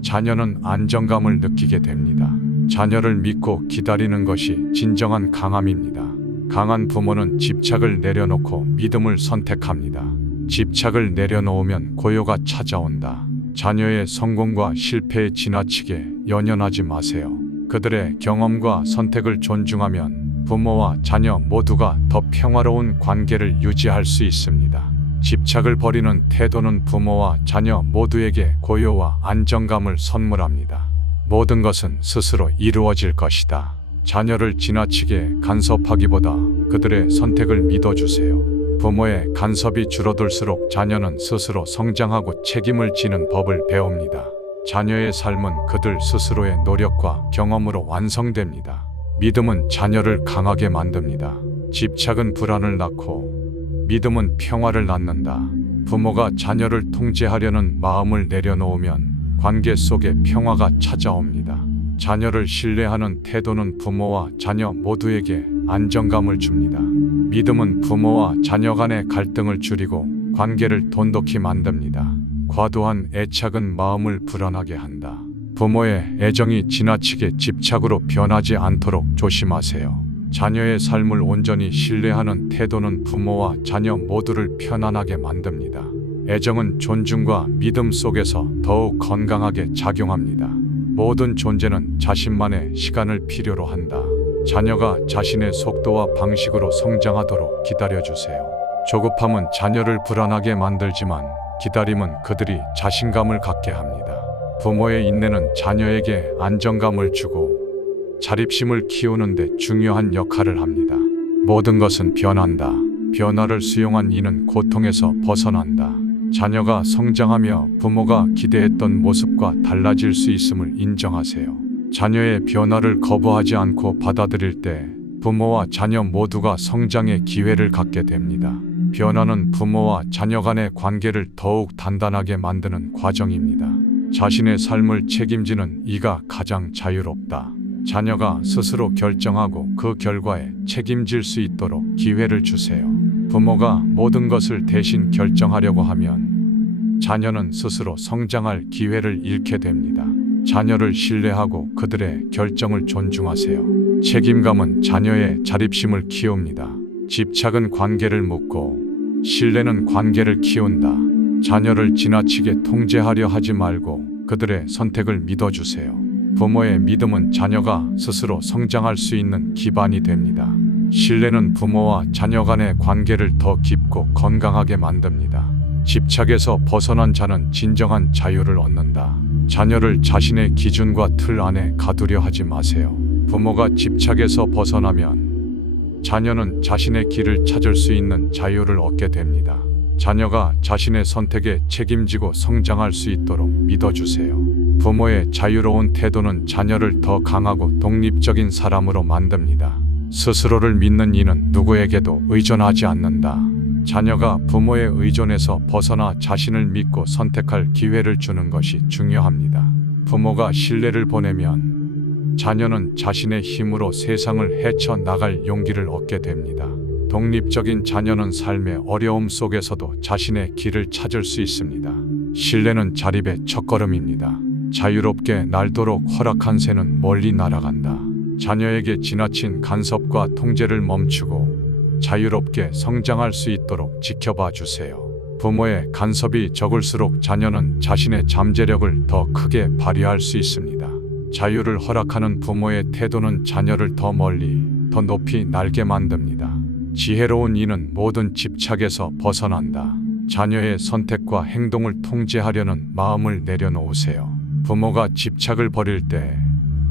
자녀는 안정감을 느끼게 됩니다. 자녀를 믿고 기다리는 것이 진정한 강함입니다. 강한 부모는 집착을 내려놓고 믿음을 선택합니다. 집착을 내려놓으면 고요가 찾아온다. 자녀의 성공과 실패에 지나치게 연연하지 마세요. 그들의 경험과 선택을 존중하면 부모와 자녀 모두가 더 평화로운 관계를 유지할 수 있습니다. 집착을 버리는 태도는 부모와 자녀 모두에게 고요와 안정감을 선물합니다. 모든 것은 스스로 이루어질 것이다. 자녀를 지나치게 간섭하기보다 그들의 선택을 믿어주세요. 부모의 간섭이 줄어들수록 자녀는 스스로 성장하고 책임을 지는 법을 배웁니다. 자녀의 삶은 그들 스스로의 노력과 경험으로 완성됩니다. 믿음은 자녀를 강하게 만듭니다. 집착은 불안을 낳고 믿음은 평화를 낳는다. 부모가 자녀를 통제하려는 마음을 내려놓으면 관계 속에 평화가 찾아옵니다. 자녀를 신뢰하는 태도는 부모와 자녀 모두에게 안정감을 줍니다. 믿음은 부모와 자녀 간의 갈등을 줄이고 관계를 돈독히 만듭니다. 과도한 애착은 마음을 불안하게 한다. 부모의 애정이 지나치게 집착으로 변하지 않도록 조심하세요. 자녀의 삶을 온전히 신뢰하는 태도는 부모와 자녀 모두를 편안하게 만듭니다. 애정은 존중과 믿음 속에서 더욱 건강하게 작용합니다. 모든 존재는 자신만의 시간을 필요로 한다. 자녀가 자신의 속도와 방식으로 성장하도록 기다려주세요. 조급함은 자녀를 불안하게 만들지만 기다림은 그들이 자신감을 갖게 합니다. 부모의 인내는 자녀에게 안정감을 주고 자립심을 키우는데 중요한 역할을 합니다. 모든 것은 변한다. 변화를 수용한 이는 고통에서 벗어난다. 자녀가 성장하며 부모가 기대했던 모습과 달라질 수 있음을 인정하세요. 자녀의 변화를 거부하지 않고 받아들일 때 부모와 자녀 모두가 성장의 기회를 갖게 됩니다. 변화는 부모와 자녀 간의 관계를 더욱 단단하게 만드는 과정입니다. 자신의 삶을 책임지는 이가 가장 자유롭다. 자녀가 스스로 결정하고 그 결과에 책임질 수 있도록 기회를 주세요. 부모가 모든 것을 대신 결정하려고 하면 자녀는 스스로 성장할 기회를 잃게 됩니다. 자녀를 신뢰하고 그들의 결정을 존중하세요. 책임감은 자녀의 자립심을 키웁니다. 집착은 관계를 묶고 신뢰는 관계를 키운다. 자녀를 지나치게 통제하려 하지 말고 그들의 선택을 믿어주세요. 부모의 믿음은 자녀가 스스로 성장할 수 있는 기반이 됩니다. 신뢰는 부모와 자녀 간의 관계를 더 깊고 건강하게 만듭니다. 집착에서 벗어난 자는 진정한 자유를 얻는다. 자녀를 자신의 기준과 틀 안에 가두려 하지 마세요. 부모가 집착에서 벗어나면 자녀는 자신의 길을 찾을 수 있는 자유를 얻게 됩니다. 자녀가 자신의 선택에 책임지고 성장할 수 있도록 믿어주세요. 부모의 자유로운 태도는 자녀를 더 강하고 독립적인 사람으로 만듭니다. 스스로를 믿는 이는 누구에게도 의존하지 않는다. 자녀가 부모의 의존에서 벗어나 자신을 믿고 선택할 기회를 주는 것이 중요합니다. 부모가 신뢰를 보내면 자녀는 자신의 힘으로 세상을 헤쳐나갈 용기를 얻게 됩니다. 독립적인 자녀는 삶의 어려움 속에서도 자신의 길을 찾을 수 있습니다. 신뢰는 자립의 첫걸음입니다. 자유롭게 날도록 허락한 새는 멀리 날아간다. 자녀에게 지나친 간섭과 통제를 멈추고 자유롭게 성장할 수 있도록 지켜봐 주세요. 부모의 간섭이 적을수록 자녀는 자신의 잠재력을 더 크게 발휘할 수 있습니다. 자유를 허락하는 부모의 태도는 자녀를 더 멀리, 더 높이 날게 만듭니다. 지혜로운 이는 모든 집착에서 벗어난다. 자녀의 선택과 행동을 통제하려는 마음을 내려놓으세요. 부모가 집착을 버릴 때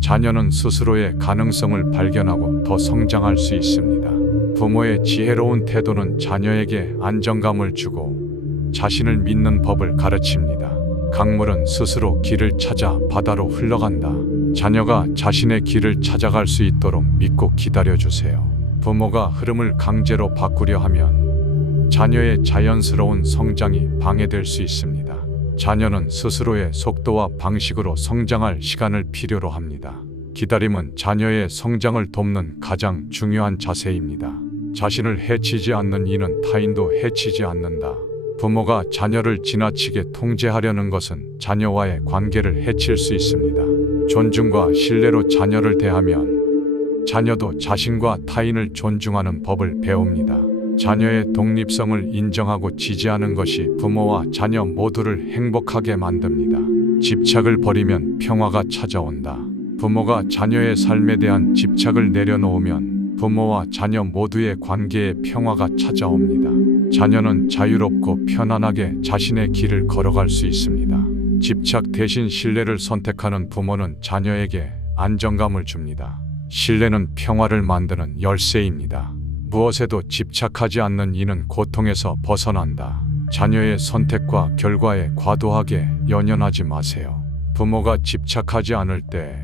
자녀는 스스로의 가능성을 발견하고 더 성장할 수 있습니다. 부모의 지혜로운 태도는 자녀에게 안정감을 주고 자신을 믿는 법을 가르칩니다. 강물은 스스로 길을 찾아 바다로 흘러간다. 자녀가 자신의 길을 찾아갈 수 있도록 믿고 기다려주세요. 부모가 흐름을 강제로 바꾸려 하면 자녀의 자연스러운 성장이 방해될 수 있습니다. 자녀는 스스로의 속도와 방식으로 성장할 시간을 필요로 합니다. 기다림은 자녀의 성장을 돕는 가장 중요한 자세입니다. 자신을 해치지 않는 이는 타인도 해치지 않는다. 부모가 자녀를 지나치게 통제하려는 것은 자녀와의 관계를 해칠 수 있습니다. 존중과 신뢰로 자녀를 대하면 자녀도 자신과 타인을 존중하는 법을 배웁니다. 자녀의 독립성을 인정하고 지지하는 것이 부모와 자녀 모두를 행복하게 만듭니다. 집착을 버리면 평화가 찾아온다. 부모가 자녀의 삶에 대한 집착을 내려놓으면 부모와 자녀 모두의 관계에 평화가 찾아옵니다. 자녀는 자유롭고 편안하게 자신의 길을 걸어갈 수 있습니다. 집착 대신 신뢰를 선택하는 부모는 자녀에게 안정감을 줍니다. 신뢰는 평화를 만드는 열쇠입니다. 무엇에도 집착하지 않는 이는 고통에서 벗어난다. 자녀의 선택과 결과에 과도하게 연연하지 마세요. 부모가 집착하지 않을 때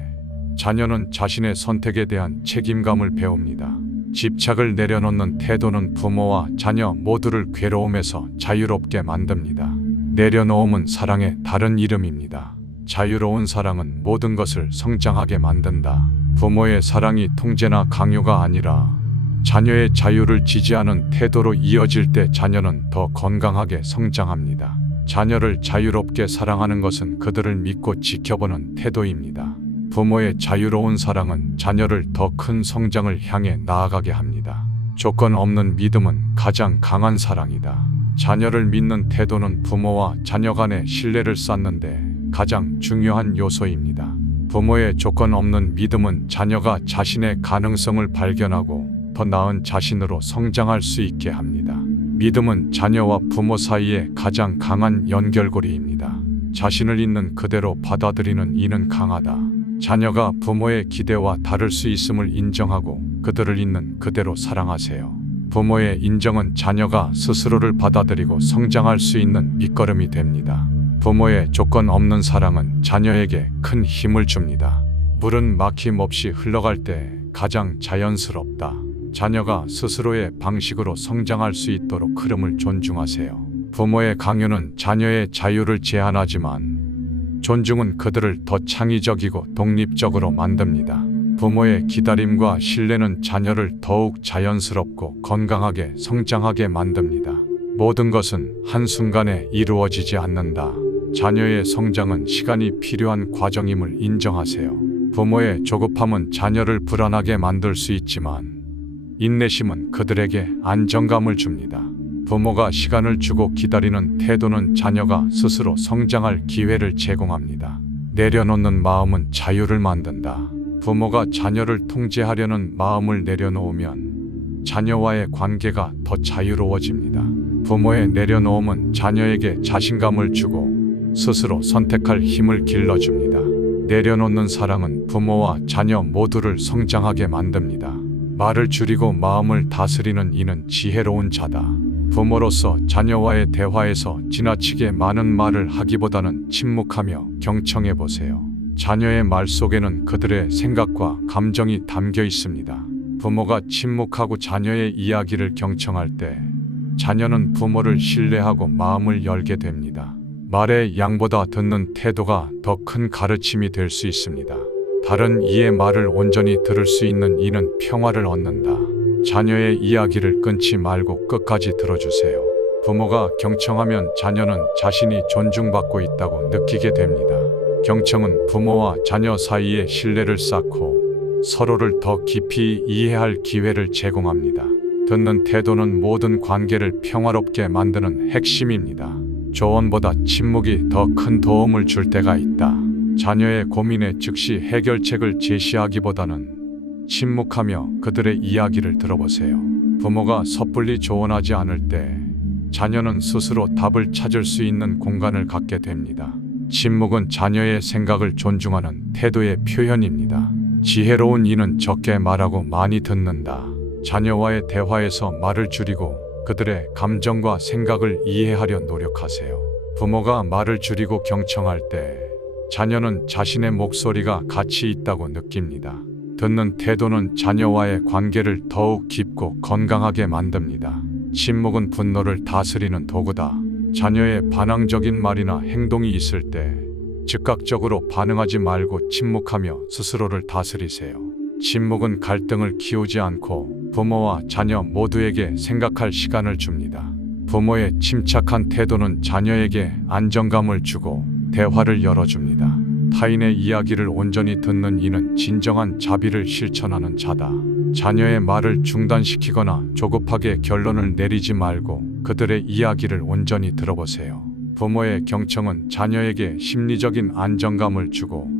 자녀는 자신의 선택에 대한 책임감을 배웁니다. 집착을 내려놓는 태도는 부모와 자녀 모두를 괴로움에서 자유롭게 만듭니다. 내려놓음은 사랑의 다른 이름입니다. 자유로운 사랑은 모든 것을 성장하게 만든다. 부모의 사랑이 통제나 강요가 아니라 자녀의 자유를 지지하는 태도로 이어질 때 자녀는 더 건강하게 성장합니다. 자녀를 자유롭게 사랑하는 것은 그들을 믿고 지켜보는 태도입니다. 부모의 자유로운 사랑은 자녀를 더 큰 성장을 향해 나아가게 합니다. 조건 없는 믿음은 가장 강한 사랑이다. 자녀를 믿는 태도는 부모와 자녀 간의 신뢰를 쌓는데 가장 중요한 요소입니다. 부모의 조건 없는 믿음은 자녀가 자신의 가능성을 발견하고 더 나은 자신으로 성장할 수 있게 합니다. 믿음은 자녀와 부모 사이의 가장 강한 연결고리입니다. 자신을 있는 그대로 받아들이는 이는 강하다. 자녀가 부모의 기대와 다를 수 있음을 인정하고 그들을 있는 그대로 사랑하세요. 부모의 인정은 자녀가 스스로를 받아들이고 성장할 수 있는 밑거름이 됩니다. 부모의 조건 없는 사랑은 자녀에게 큰 힘을 줍니다. 물은 막힘없이 흘러갈 때 가장 자연스럽다. 자녀가 스스로의 방식으로 성장할 수 있도록 흐름을 존중하세요. 부모의 강요는 자녀의 자유를 제한하지만 존중은 그들을 더 창의적이고 독립적으로 만듭니다. 부모의 기다림과 신뢰는 자녀를 더욱 자연스럽고 건강하게 성장하게 만듭니다. 모든 것은 한순간에 이루어지지 않는다. 자녀의 성장은 시간이 필요한 과정임을 인정하세요. 부모의 조급함은 자녀를 불안하게 만들 수 있지만 인내심은 그들에게 안정감을 줍니다. 부모가 시간을 주고 기다리는 태도는 자녀가 스스로 성장할 기회를 제공합니다. 내려놓는 마음은 자유를 만든다. 부모가 자녀를 통제하려는 마음을 내려놓으면 자녀와의 관계가 더 자유로워집니다. 부모의 내려놓음은 자녀에게 자신감을 주고 스스로 선택할 힘을 길러줍니다. 내려놓는 사랑은 부모와 자녀 모두를 성장하게 만듭니다. 말을 줄이고 마음을 다스리는 이는 지혜로운 자다. 부모로서 자녀와의 대화에서 지나치게 많은 말을 하기보다는 침묵하며 경청해 보세요. 자녀의 말 속에는 그들의 생각과 감정이 담겨 있습니다. 부모가 침묵하고 자녀의 이야기를 경청할 때 자녀는 부모를 신뢰하고 마음을 열게 됩니다. 말의 양보다 듣는 태도가 더 큰 가르침이 될 수 있습니다. 다른 이의 말을 온전히 들을 수 있는 이는 평화를 얻는다. 자녀의 이야기를 끊지 말고 끝까지 들어주세요. 부모가 경청하면 자녀는 자신이 존중받고 있다고 느끼게 됩니다. 경청은 부모와 자녀 사이에 신뢰를 쌓고 서로를 더 깊이 이해할 기회를 제공합니다. 듣는 태도는 모든 관계를 평화롭게 만드는 핵심입니다. 조언보다 침묵이 더 큰 도움을 줄 때가 있다. 자녀의 고민에 즉시 해결책을 제시하기보다는 침묵하며 그들의 이야기를 들어보세요. 부모가 섣불리 조언하지 않을 때 자녀는 스스로 답을 찾을 수 있는 공간을 갖게 됩니다. 침묵은 자녀의 생각을 존중하는 태도의 표현입니다. 지혜로운 이는 적게 말하고 많이 듣는다. 자녀와의 대화에서 말을 줄이고 그들의 감정과 생각을 이해하려 노력하세요. 부모가 말을 줄이고 경청할 때 자녀는 자신의 목소리가 가치 있다고 느낍니다. 듣는 태도는 자녀와의 관계를 더욱 깊고 건강하게 만듭니다. 침묵은 분노를 다스리는 도구다. 자녀의 반항적인 말이나 행동이 있을 때 즉각적으로 반응하지 말고 침묵하며 스스로를 다스리세요. 침묵은 갈등을 키우지 않고 부모와 자녀 모두에게 생각할 시간을 줍니다. 부모의 침착한 태도는 자녀에게 안정감을 주고 대화를 열어줍니다. 타인의 이야기를 온전히 듣는 이는 진정한 자비를 실천하는 자다. 자녀의 말을 중단시키거나 조급하게 결론을 내리지 말고 그들의 이야기를 온전히 들어보세요. 부모의 경청은 자녀에게 심리적인 안정감을 주고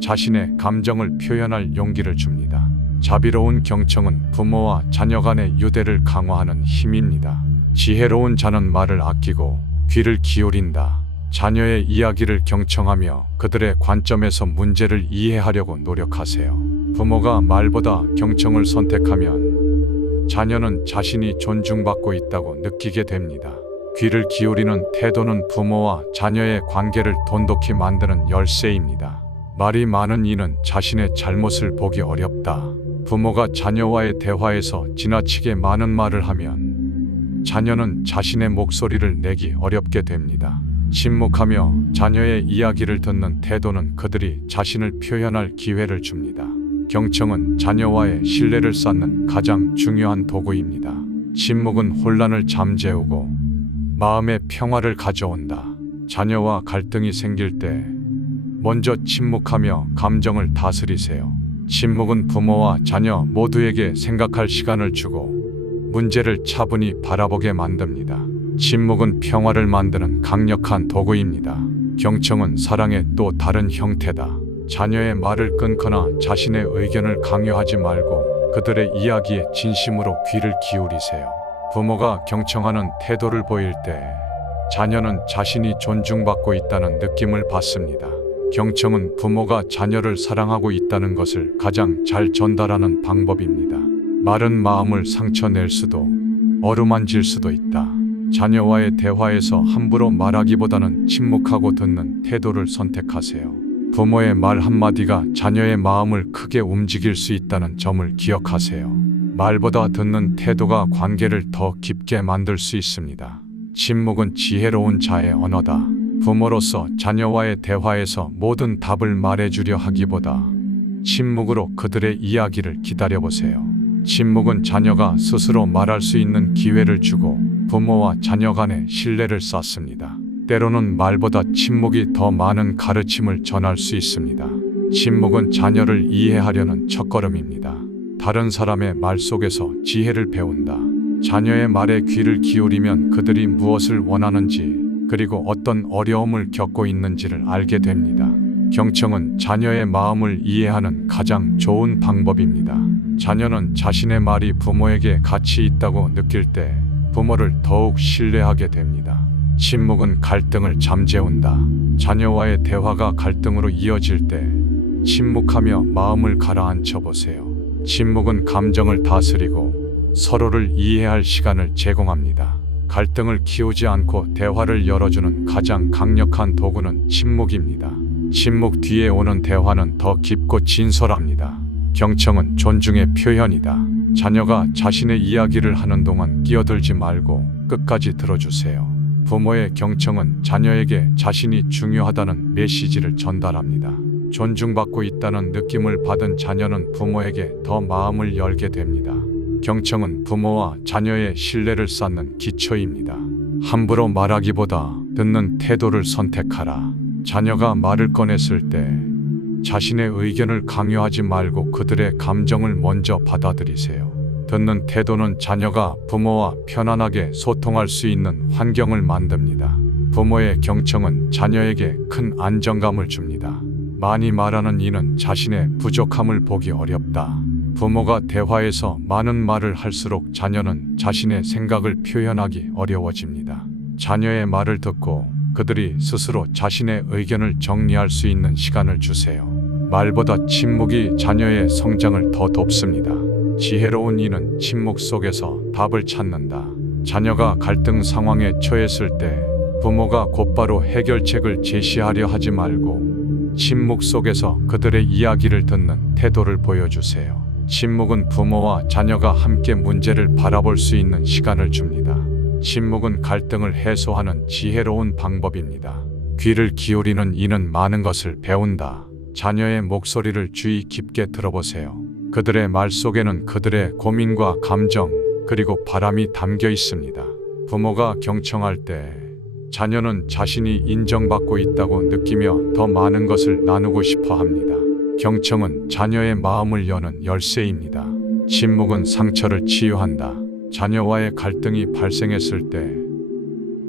자신의 감정을 표현할 용기를 줍니다. 자비로운 경청은 부모와 자녀 간의 유대를 강화하는 힘입니다. 지혜로운 자는 말을 아끼고 귀를 기울인다. 자녀의 이야기를 경청하며 그들의 관점에서 문제를 이해하려고 노력하세요. 부모가 말보다 경청을 선택하면 자녀는 자신이 존중받고 있다고 느끼게 됩니다. 귀를 기울이는 태도는 부모와 자녀의 관계를 돈독히 만드는 열쇠입니다. 말이 많은 이는 자신의 잘못을 보기 어렵다. 부모가 자녀와의 대화에서 지나치게 많은 말을 하면 자녀는 자신의 목소리를 내기 어렵게 됩니다. 침묵하며 자녀의 이야기를 듣는 태도는 그들이 자신을 표현할 기회를 줍니다. 경청은 자녀와의 신뢰를 쌓는 가장 중요한 도구입니다. 침묵은 혼란을 잠재우고 마음의 평화를 가져온다. 자녀와 갈등이 생길 때 먼저 침묵하며 감정을 다스리세요. 침묵은 부모와 자녀 모두에게 생각할 시간을 주고 문제를 차분히 바라보게 만듭니다. 침묵은 평화를 만드는 강력한 도구입니다. 경청은 사랑의 또 다른 형태다. 자녀의 말을 끊거나 자신의 의견을 강요하지 말고 그들의 이야기에 진심으로 귀를 기울이세요. 부모가 경청하는 태도를 보일 때 자녀는 자신이 존중받고 있다는 느낌을 받습니다. 경청은 부모가 자녀를 사랑하고 있다는 것을 가장 잘 전달하는 방법입니다. 마른 마음을 상처낼 수도 어루만질 수도 있다. 자녀와의 대화에서 함부로 말하기보다는 침묵하고 듣는 태도를 선택하세요. 부모의 말 한마디가 자녀의 마음을 크게 움직일 수 있다는 점을 기억하세요. 말보다 듣는 태도가 관계를 더 깊게 만들 수 있습니다. 침묵은 지혜로운 자의 언어다. 부모로서 자녀와의 대화에서 모든 답을 말해주려 하기보다 침묵으로 그들의 이야기를 기다려보세요. 침묵은 자녀가 스스로 말할 수 있는 기회를 주고 부모와 자녀 간의 신뢰를 쌓습니다. 때로는 말보다 침묵이 더 많은 가르침을 전할 수 있습니다. 침묵은 자녀를 이해하려는 첫걸음입니다. 다른 사람의 말 속에서 지혜를 배운다. 자녀의 말에 귀를 기울이면 그들이 무엇을 원하는지 그리고 어떤 어려움을 겪고 있는지를 알게 됩니다. 경청은 자녀의 마음을 이해하는 가장 좋은 방법입니다. 자녀는 자신의 말이 부모에게 가치 있다고 느낄 때 부모를 더욱 신뢰하게 됩니다. 침묵은 갈등을 잠재운다. 자녀와의 대화가 갈등으로 이어질 때 침묵하며 마음을 가라앉혀 보세요. 침묵은 감정을 다스리고 서로를 이해할 시간을 제공합니다. 갈등을 키우지 않고 대화를 열어주는 가장 강력한 도구는 침묵입니다. 침묵 뒤에 오는 대화는 더 깊고 진솔합니다. 경청은 존중의 표현이다. 자녀가 자신의 이야기를 하는 동안 끼어들지 말고 끝까지 들어주세요. 부모의 경청은 자녀에게 자신이 중요하다는 메시지를 전달합니다. 존중받고 있다는 느낌을 받은 자녀는 부모에게 더 마음을 열게 됩니다. 경청은 부모와 자녀의 신뢰를 쌓는 기초입니다. 함부로 말하기보다 듣는 태도를 선택하라. 자녀가 말을 꺼냈을 때 자신의 의견을 강요하지 말고 그들의 감정을 먼저 받아들이세요. 듣는 태도는 자녀가 부모와 편안하게 소통할 수 있는 환경을 만듭니다. 부모의 경청은 자녀에게 큰 안정감을 줍니다. 많이 말하는 이는 자신의 부족함을 보기 어렵다. 부모가 대화에서 많은 말을 할수록 자녀는 자신의 생각을 표현하기 어려워집니다. 자녀의 말을 듣고 그들이 스스로 자신의 의견을 정리할 수 있는 시간을 주세요. 말보다 침묵이 자녀의 성장을 더 돕습니다. 지혜로운 이는 침묵 속에서 답을 찾는다. 자녀가 갈등 상황에 처했을 때 부모가 곧바로 해결책을 제시하려 하지 말고 침묵 속에서 그들의 이야기를 듣는 태도를 보여주세요. 침묵은 부모와 자녀가 함께 문제를 바라볼 수 있는 시간을 줍니다. 침묵은 갈등을 해소하는 지혜로운 방법입니다. 귀를 기울이는 이는 많은 것을 배운다. 자녀의 목소리를 주의 깊게 들어보세요. 그들의 말 속에는 그들의 고민과 감정, 그리고 바람이 담겨 있습니다. 부모가 경청할 때 자녀는 자신이 인정받고 있다고 느끼며 더 많은 것을 나누고 싶어 합니다. 경청은 자녀의 마음을 여는 열쇠입니다. 침묵은 상처를 치유한다. 자녀와의 갈등이 발생했을 때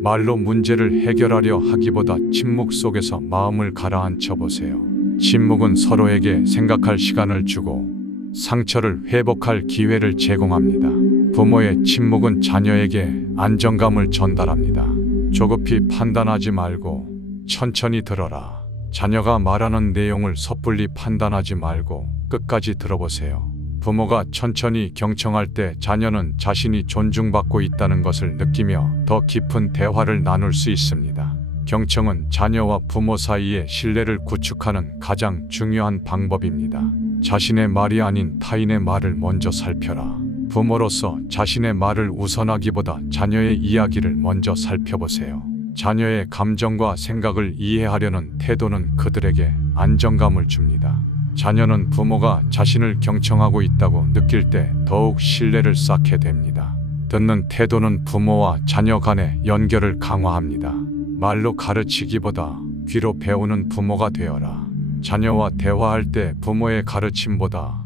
말로 문제를 해결하려 하기보다 침묵 속에서 마음을 가라앉혀 보세요. 침묵은 서로에게 생각할 시간을 주고 상처를 회복할 기회를 제공합니다. 부모의 침묵은 자녀에게 안정감을 전달합니다. 조급히 판단하지 말고 천천히 들어라. 자녀가 말하는 내용을 섣불리 판단하지 말고 끝까지 들어보세요. 부모가 천천히 경청할 때 자녀는 자신이 존중받고 있다는 것을 느끼며 더 깊은 대화를 나눌 수 있습니다. 경청은 자녀와 부모 사이의 신뢰를 구축하는 가장 중요한 방법입니다. 자신의 말이 아닌 타인의 말을 먼저 살펴라. 부모로서 자신의 말을 우선하기보다 자녀의 이야기를 먼저 살펴보세요. 자녀의 감정과 생각을 이해하려는 태도는 그들에게 안정감을 줍니다. 자녀는 부모가 자신을 경청하고 있다고 느낄 때 더욱 신뢰를 쌓게 됩니다. 듣는 태도는 부모와 자녀 간의 연결을 강화합니다. 말로 가르치기보다 귀로 배우는 부모가 되어라. 자녀와 대화할 때 부모의 가르침보다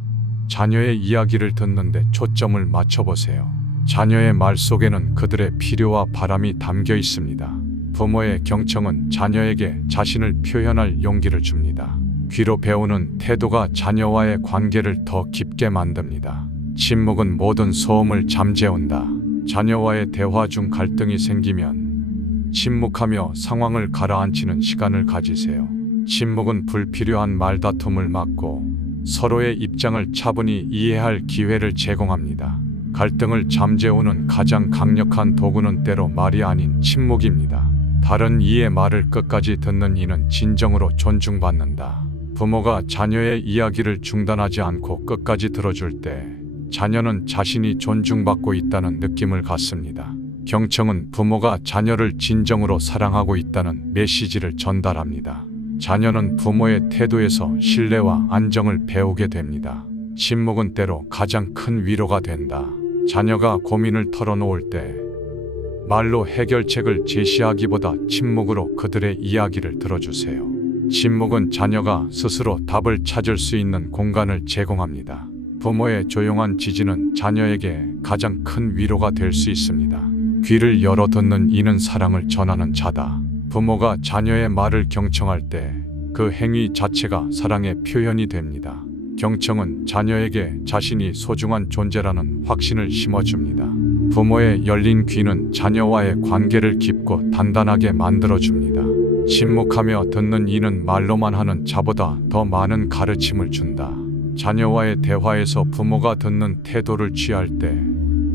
자녀의 이야기를 듣는데 초점을 맞춰보세요. 자녀의 말 속에는 그들의 필요와 바람이 담겨 있습니다. 부모의 경청은 자녀에게 자신을 표현할 용기를 줍니다. 귀로 배우는 태도가 자녀와의 관계를 더 깊게 만듭니다. 침묵은 모든 소음을 잠재운다. 자녀와의 대화 중 갈등이 생기면 침묵하며 상황을 가라앉히는 시간을 가지세요. 침묵은 불필요한 말다툼을 막고 서로의 입장을 차분히 이해할 기회를 제공합니다. 갈등을 잠재우는 가장 강력한 도구는 때로 말이 아닌 침묵입니다. 다른 이의 말을 끝까지 듣는 이는 진정으로 존중받는다. 부모가 자녀의 이야기를 중단하지 않고 끝까지 들어줄 때 자녀는 자신이 존중받고 있다는 느낌을 갖습니다. 경청은 부모가 자녀를 진정으로 사랑하고 있다는 메시지를 전달합니다. 자녀는 부모의 태도에서 신뢰와 안정을 배우게 됩니다. 침묵은 때로 가장 큰 위로가 된다. 자녀가 고민을 털어놓을 때 말로 해결책을 제시하기보다 침묵으로 그들의 이야기를 들어주세요. 침묵은 자녀가 스스로 답을 찾을 수 있는 공간을 제공합니다. 부모의 조용한 지지는 자녀에게 가장 큰 위로가 될 수 있습니다. 귀를 열어 듣는 이는 사랑을 전하는 자다. 부모가 자녀의 말을 경청할 때 그 행위 자체가 사랑의 표현이 됩니다. 경청은 자녀에게 자신이 소중한 존재라는 확신을 심어줍니다. 부모의 열린 귀는 자녀와의 관계를 깊고 단단하게 만들어줍니다. 침묵하며 듣는 이는 말로만 하는 자보다 더 많은 가르침을 준다. 자녀와의 대화에서 부모가 듣는 태도를 취할 때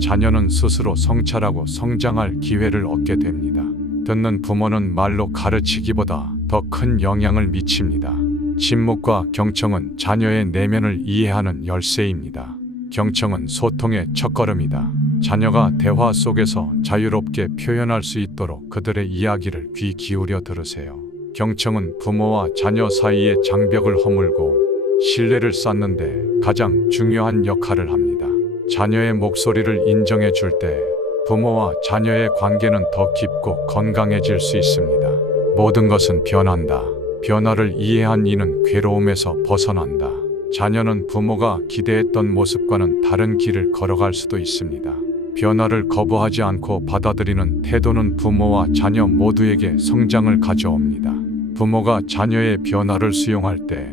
자녀는 스스로 성찰하고 성장할 기회를 얻게 됩니다. 듣는 부모는 말로 가르치기보다 더 큰 영향을 미칩니다. 침묵과 경청은 자녀의 내면을 이해하는 열쇠입니다. 경청은 소통의 첫걸음이다. 자녀가 대화 속에서 자유롭게 표현할 수 있도록 그들의 이야기를 귀 기울여 들으세요. 경청은 부모와 자녀 사이의 장벽을 허물고 신뢰를 쌓는데 가장 중요한 역할을 합니다. 자녀의 목소리를 인정해 줄 때 부모와 자녀의 관계는 더 깊고 건강해질 수 있습니다. 모든 것은 변한다. 변화를 이해한 이는 괴로움에서 벗어난다. 자녀는 부모가 기대했던 모습과는 다른 길을 걸어갈 수도 있습니다. 변화를 거부하지 않고 받아들이는 태도는 부모와 자녀 모두에게 성장을 가져옵니다. 부모가 자녀의 변화를 수용할 때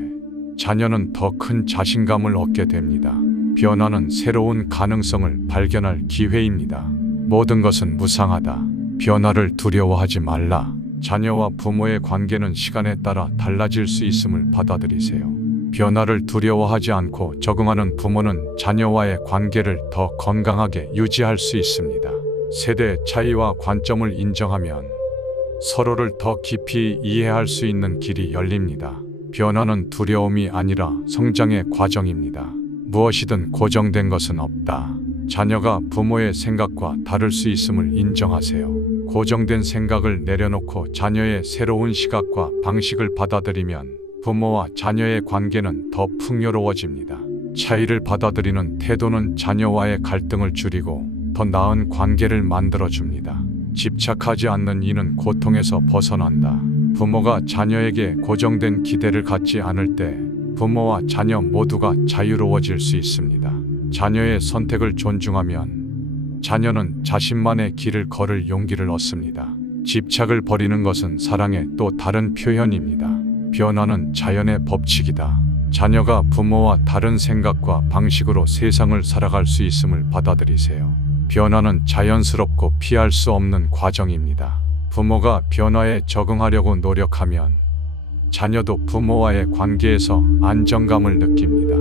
자녀는 더 큰 자신감을 얻게 됩니다. 변화는 새로운 가능성을 발견할 기회입니다. 모든 것은 무상하다. 변화를 두려워하지 말라. 자녀와 부모의 관계는 시간에 따라 달라질 수 있음을 받아들이세요. 변화를 두려워하지 않고 적응하는 부모는 자녀와의 관계를 더 건강하게 유지할 수 있습니다. 세대 차이와 관점을 인정하면 서로를 더 깊이 이해할 수 있는 길이 열립니다. 변화는 두려움이 아니라 성장의 과정입니다. 무엇이든 고정된 것은 없다. 자녀가 부모의 생각과 다를 수 있음을 인정하세요. 고정된 생각을 내려놓고 자녀의 새로운 시각과 방식을 받아들이면 부모와 자녀의 관계는 더 풍요로워집니다. 차이를 받아들이는 태도는 자녀와의 갈등을 줄이고 더 나은 관계를 만들어줍니다. 집착하지 않는 이는 고통에서 벗어난다. 부모가 자녀에게 고정된 기대를 갖지 않을 때 부모와 자녀 모두가 자유로워질 수 있습니다. 자녀의 선택을 존중하면 자녀는 자신만의 길을 걸을 용기를 얻습니다. 집착을 버리는 것은 사랑의 또 다른 표현입니다. 변화는 자연의 법칙이다. 자녀가 부모와 다른 생각과 방식으로 세상을 살아갈 수 있음을 받아들이세요. 변화는 자연스럽고 피할 수 없는 과정입니다. 부모가 변화에 적응하려고 노력하면 자녀도 부모와의 관계에서 안정감을 느낍니다.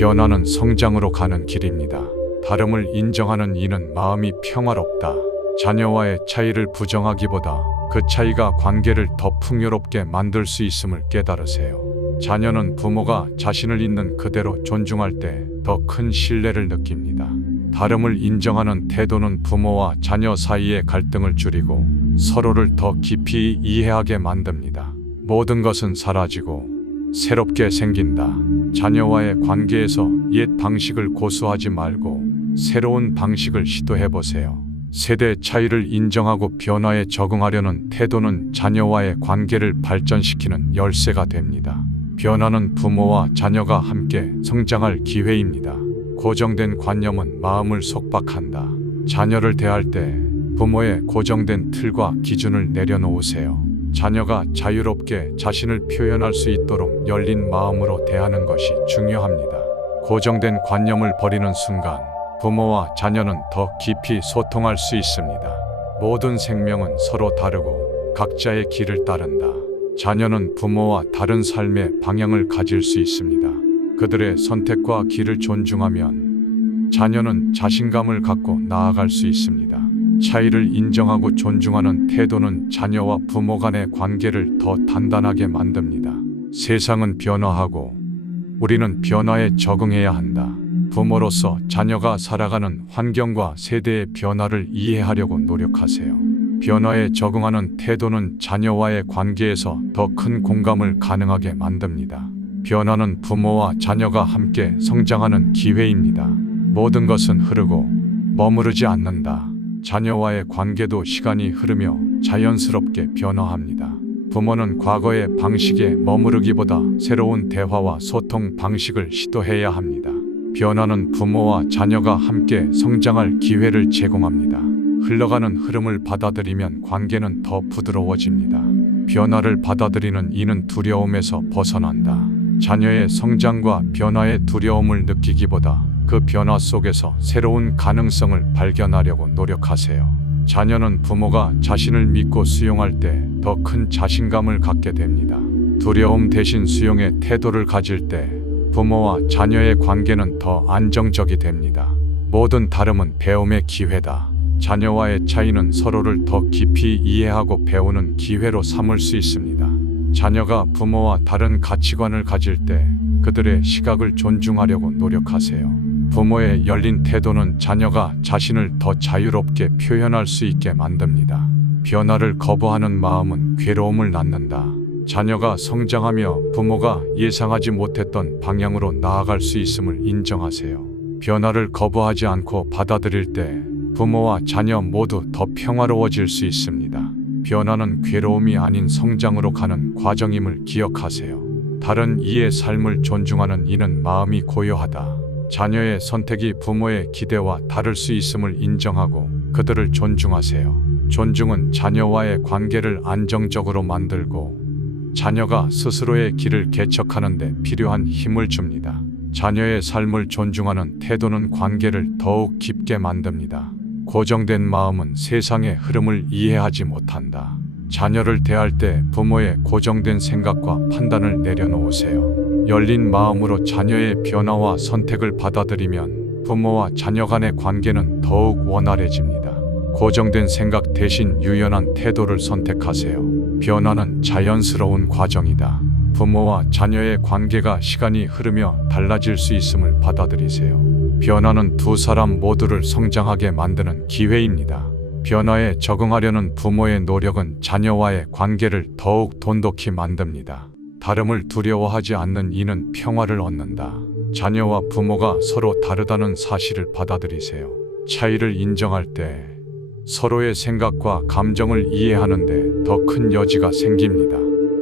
변화는 성장으로 가는 길입니다. 다름을 인정하는 이는 마음이 평화롭다. 자녀와의 차이를 부정하기보다 그 차이가 관계를 더 풍요롭게 만들 수 있음을 깨달으세요. 자녀는 부모가 자신을 있는 그대로 존중할 때 더 큰 신뢰를 느낍니다. 다름을 인정하는 태도는 부모와 자녀 사이의 갈등을 줄이고 서로를 더 깊이 이해하게 만듭니다. 모든 것은 사라지고 새롭게 생긴다. 자녀와의 관계에서 옛 방식을 고수하지 말고 새로운 방식을 시도해보세요. 세대 차이를 인정하고 변화에 적응하려는 태도는 자녀와의 관계를 발전시키는 열쇠가 됩니다. 변화는 부모와 자녀가 함께 성장할 기회입니다. 고정된 관념은 마음을 속박한다. 자녀를 대할 때 부모의 고정된 틀과 기준을 내려놓으세요. 자녀가 자유롭게 자신을 표현할 수 있도록 열린 마음으로 대하는 것이 중요합니다. 고정된 관념을 버리는 순간 부모와 자녀는 더 깊이 소통할 수 있습니다. 모든 생명은 서로 다르고 각자의 길을 따른다. 자녀는 부모와 다른 삶의 방향을 가질 수 있습니다. 그들의 선택과 길을 존중하면 자녀는 자신감을 갖고 나아갈 수 있습니다. 차이를 인정하고 존중하는 태도는 자녀와 부모 간의 관계를 더 단단하게 만듭니다. 세상은 변화하고 우리는 변화에 적응해야 한다. 부모로서 자녀가 살아가는 환경과 세대의 변화를 이해하려고 노력하세요. 변화에 적응하는 태도는 자녀와의 관계에서 더 큰 공감을 가능하게 만듭니다. 변화는 부모와 자녀가 함께 성장하는 기회입니다. 모든 것은 흐르고 머무르지 않는다. 자녀와의 관계도 시간이 흐르며 자연스럽게 변화합니다. 부모는 과거의 방식에 머무르기보다 새로운 대화와 소통 방식을 시도해야 합니다. 변화는 부모와 자녀가 함께 성장할 기회를 제공합니다. 흘러가는 흐름을 받아들이면 관계는 더 부드러워집니다. 변화를 받아들이는 이는 두려움에서 벗어난다. 자녀의 성장과 변화의 두려움을 느끼기보다 그 변화 속에서 새로운 가능성을 발견하려고 노력하세요. 자녀는 부모가 자신을 믿고 수용할 때 더 큰 자신감을 갖게 됩니다. 두려움 대신 수용의 태도를 가질 때 부모와 자녀의 관계는 더 안정적이 됩니다. 모든 다름은 배움의 기회다. 자녀와의 차이는 서로를 더 깊이 이해하고 배우는 기회로 삼을 수 있습니다. 자녀가 부모와 다른 가치관을 가질 때 그들의 시각을 존중하려고 노력하세요. 부모의 열린 태도는 자녀가 자신을 더 자유롭게 표현할 수 있게 만듭니다. 변화를 거부하는 마음은 괴로움을 낳는다. 자녀가 성장하며 부모가 예상하지 못했던 방향으로 나아갈 수 있음을 인정하세요. 변화를 거부하지 않고 받아들일 때 부모와 자녀 모두 더 평화로워질 수 있습니다. 변화는 괴로움이 아닌 성장으로 가는 과정임을 기억하세요. 다른 이의 삶을 존중하는 이는 마음이 고요하다. 자녀의 선택이 부모의 기대와 다를 수 있음을 인정하고 그들을 존중하세요. 존중은 자녀와의 관계를 안정적으로 만들고 자녀가 스스로의 길을 개척하는 데 필요한 힘을 줍니다. 자녀의 삶을 존중하는 태도는 관계를 더욱 깊게 만듭니다. 고정된 마음은 세상의 흐름을 이해하지 못한다. 자녀를 대할 때 부모의 고정된 생각과 판단을 내려놓으세요. 열린 마음으로 자녀의 변화와 선택을 받아들이면 부모와 자녀 간의 관계는 더욱 원활해집니다. 고정된 생각 대신 유연한 태도를 선택하세요. 변화는 자연스러운 과정이다. 부모와 자녀의 관계가 시간이 흐르며 달라질 수 있음을 받아들이세요. 변화는 두 사람 모두를 성장하게 만드는 기회입니다. 변화에 적응하려는 부모의 노력은 자녀와의 관계를 더욱 돈독히 만듭니다. 다름을 두려워하지 않는 이는 평화를 얻는다. 자녀와 부모가 서로 다르다는 사실을 받아들이세요. 차이를 인정할 때 서로의 생각과 감정을 이해하는데 더 큰 여지가 생깁니다.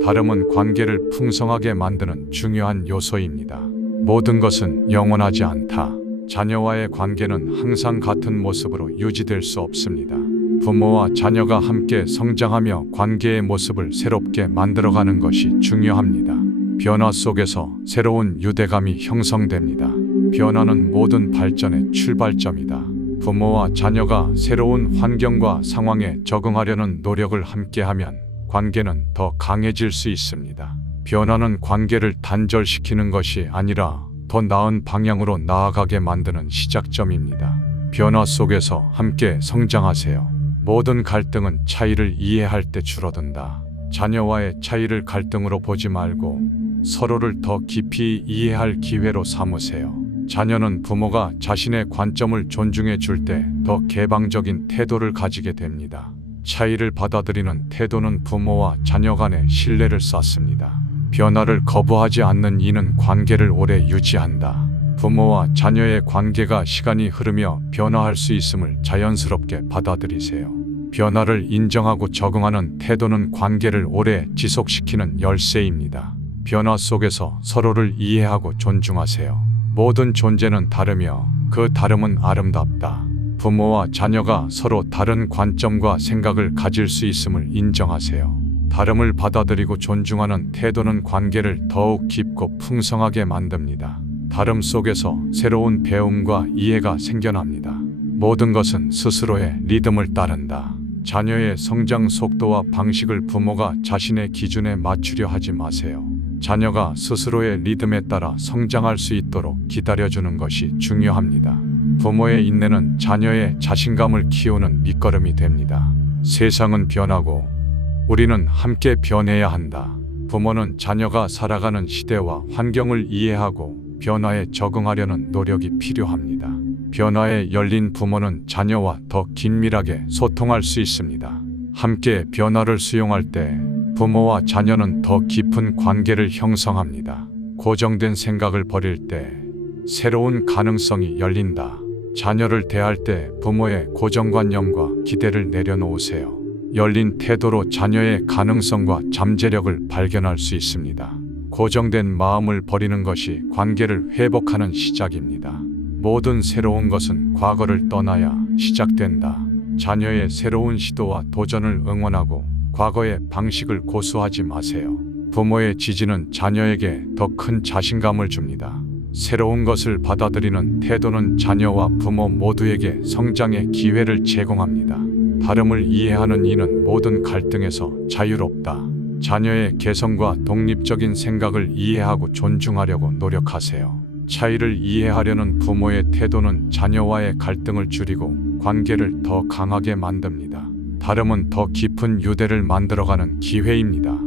다름은 관계를 풍성하게 만드는 중요한 요소입니다. 모든 것은 영원하지 않다. 자녀와의 관계는 항상 같은 모습으로 유지될 수 없습니다. 부모와 자녀가 함께 성장하며 관계의 모습을 새롭게 만들어가는 것이 중요합니다. 변화 속에서 새로운 유대감이 형성됩니다. 변화는 모든 발전의 출발점이다. 부모와 자녀가 새로운 환경과 상황에 적응하려는 노력을 함께하면 관계는 더 강해질 수 있습니다. 변화는 관계를 단절시키는 것이 아니라 더 나은 방향으로 나아가게 만드는 시작점입니다. 변화 속에서 함께 성장하세요. 모든 갈등은 차이를 이해할 때 줄어든다. 자녀와의 차이를 갈등으로 보지 말고 서로를 더 깊이 이해할 기회로 삼으세요. 자녀는 부모가 자신의 관점을 존중해 줄 때 더 개방적인 태도를 가지게 됩니다. 차이를 받아들이는 태도는 부모와 자녀 간의 신뢰를 쌓습니다. 변화를 거부하지 않는 이는 관계를 오래 유지한다. 부모와 자녀의 관계가 시간이 흐르며 변화할 수 있음을 자연스럽게 받아들이세요. 변화를 인정하고 적응하는 태도는 관계를 오래 지속시키는 열쇠입니다. 변화 속에서 서로를 이해하고 존중하세요. 모든 존재는 다르며 그 다름은 아름답다. 부모와 자녀가 서로 다른 관점과 생각을 가질 수 있음을 인정하세요. 다름을 받아들이고 존중하는 태도는 관계를 더욱 깊고 풍성하게 만듭니다. 다름 속에서 새로운 배움과 이해가 생겨납니다. 모든 것은 스스로의 리듬을 따른다. 자녀의 성장 속도와 방식을 부모가 자신의 기준에 맞추려 하지 마세요. 자녀가 스스로의 리듬에 따라 성장할 수 있도록 기다려주는 것이 중요합니다. 부모의 인내는 자녀의 자신감을 키우는 밑거름이 됩니다. 세상은 변하고 우리는 함께 변해야 한다. 부모는 자녀가 살아가는 시대와 환경을 이해하고 변화에 적응하려는 노력이 필요합니다. 변화에 열린 부모는 자녀와 더 긴밀하게 소통할 수 있습니다. 함께 변화를 수용할 때 부모와 자녀는 더 깊은 관계를 형성합니다. 고정된 생각을 버릴 때 새로운 가능성이 열린다. 자녀를 대할 때 부모의 고정관념과 기대를 내려놓으세요. 열린 태도로 자녀의 가능성과 잠재력을 발견할 수 있습니다. 고정된 마음을 버리는 것이 관계를 회복하는 시작입니다. 모든 새로운 것은 과거를 떠나야 시작된다. 자녀의 새로운 시도와 도전을 응원하고 과거의 방식을 고수하지 마세요. 부모의 지지는 자녀에게 더 큰 자신감을 줍니다. 새로운 것을 받아들이는 태도는 자녀와 부모 모두에게 성장의 기회를 제공합니다. 다름을 이해하는 이는 모든 갈등에서 자유롭다. 자녀의 개성과 독립적인 생각을 이해하고 존중하려고 노력하세요. 차이를 이해하려는 부모의 태도는 자녀와의 갈등을 줄이고 관계를 더 강하게 만듭니다. 다름은 더 깊은 유대를 만들어가는 기회입니다.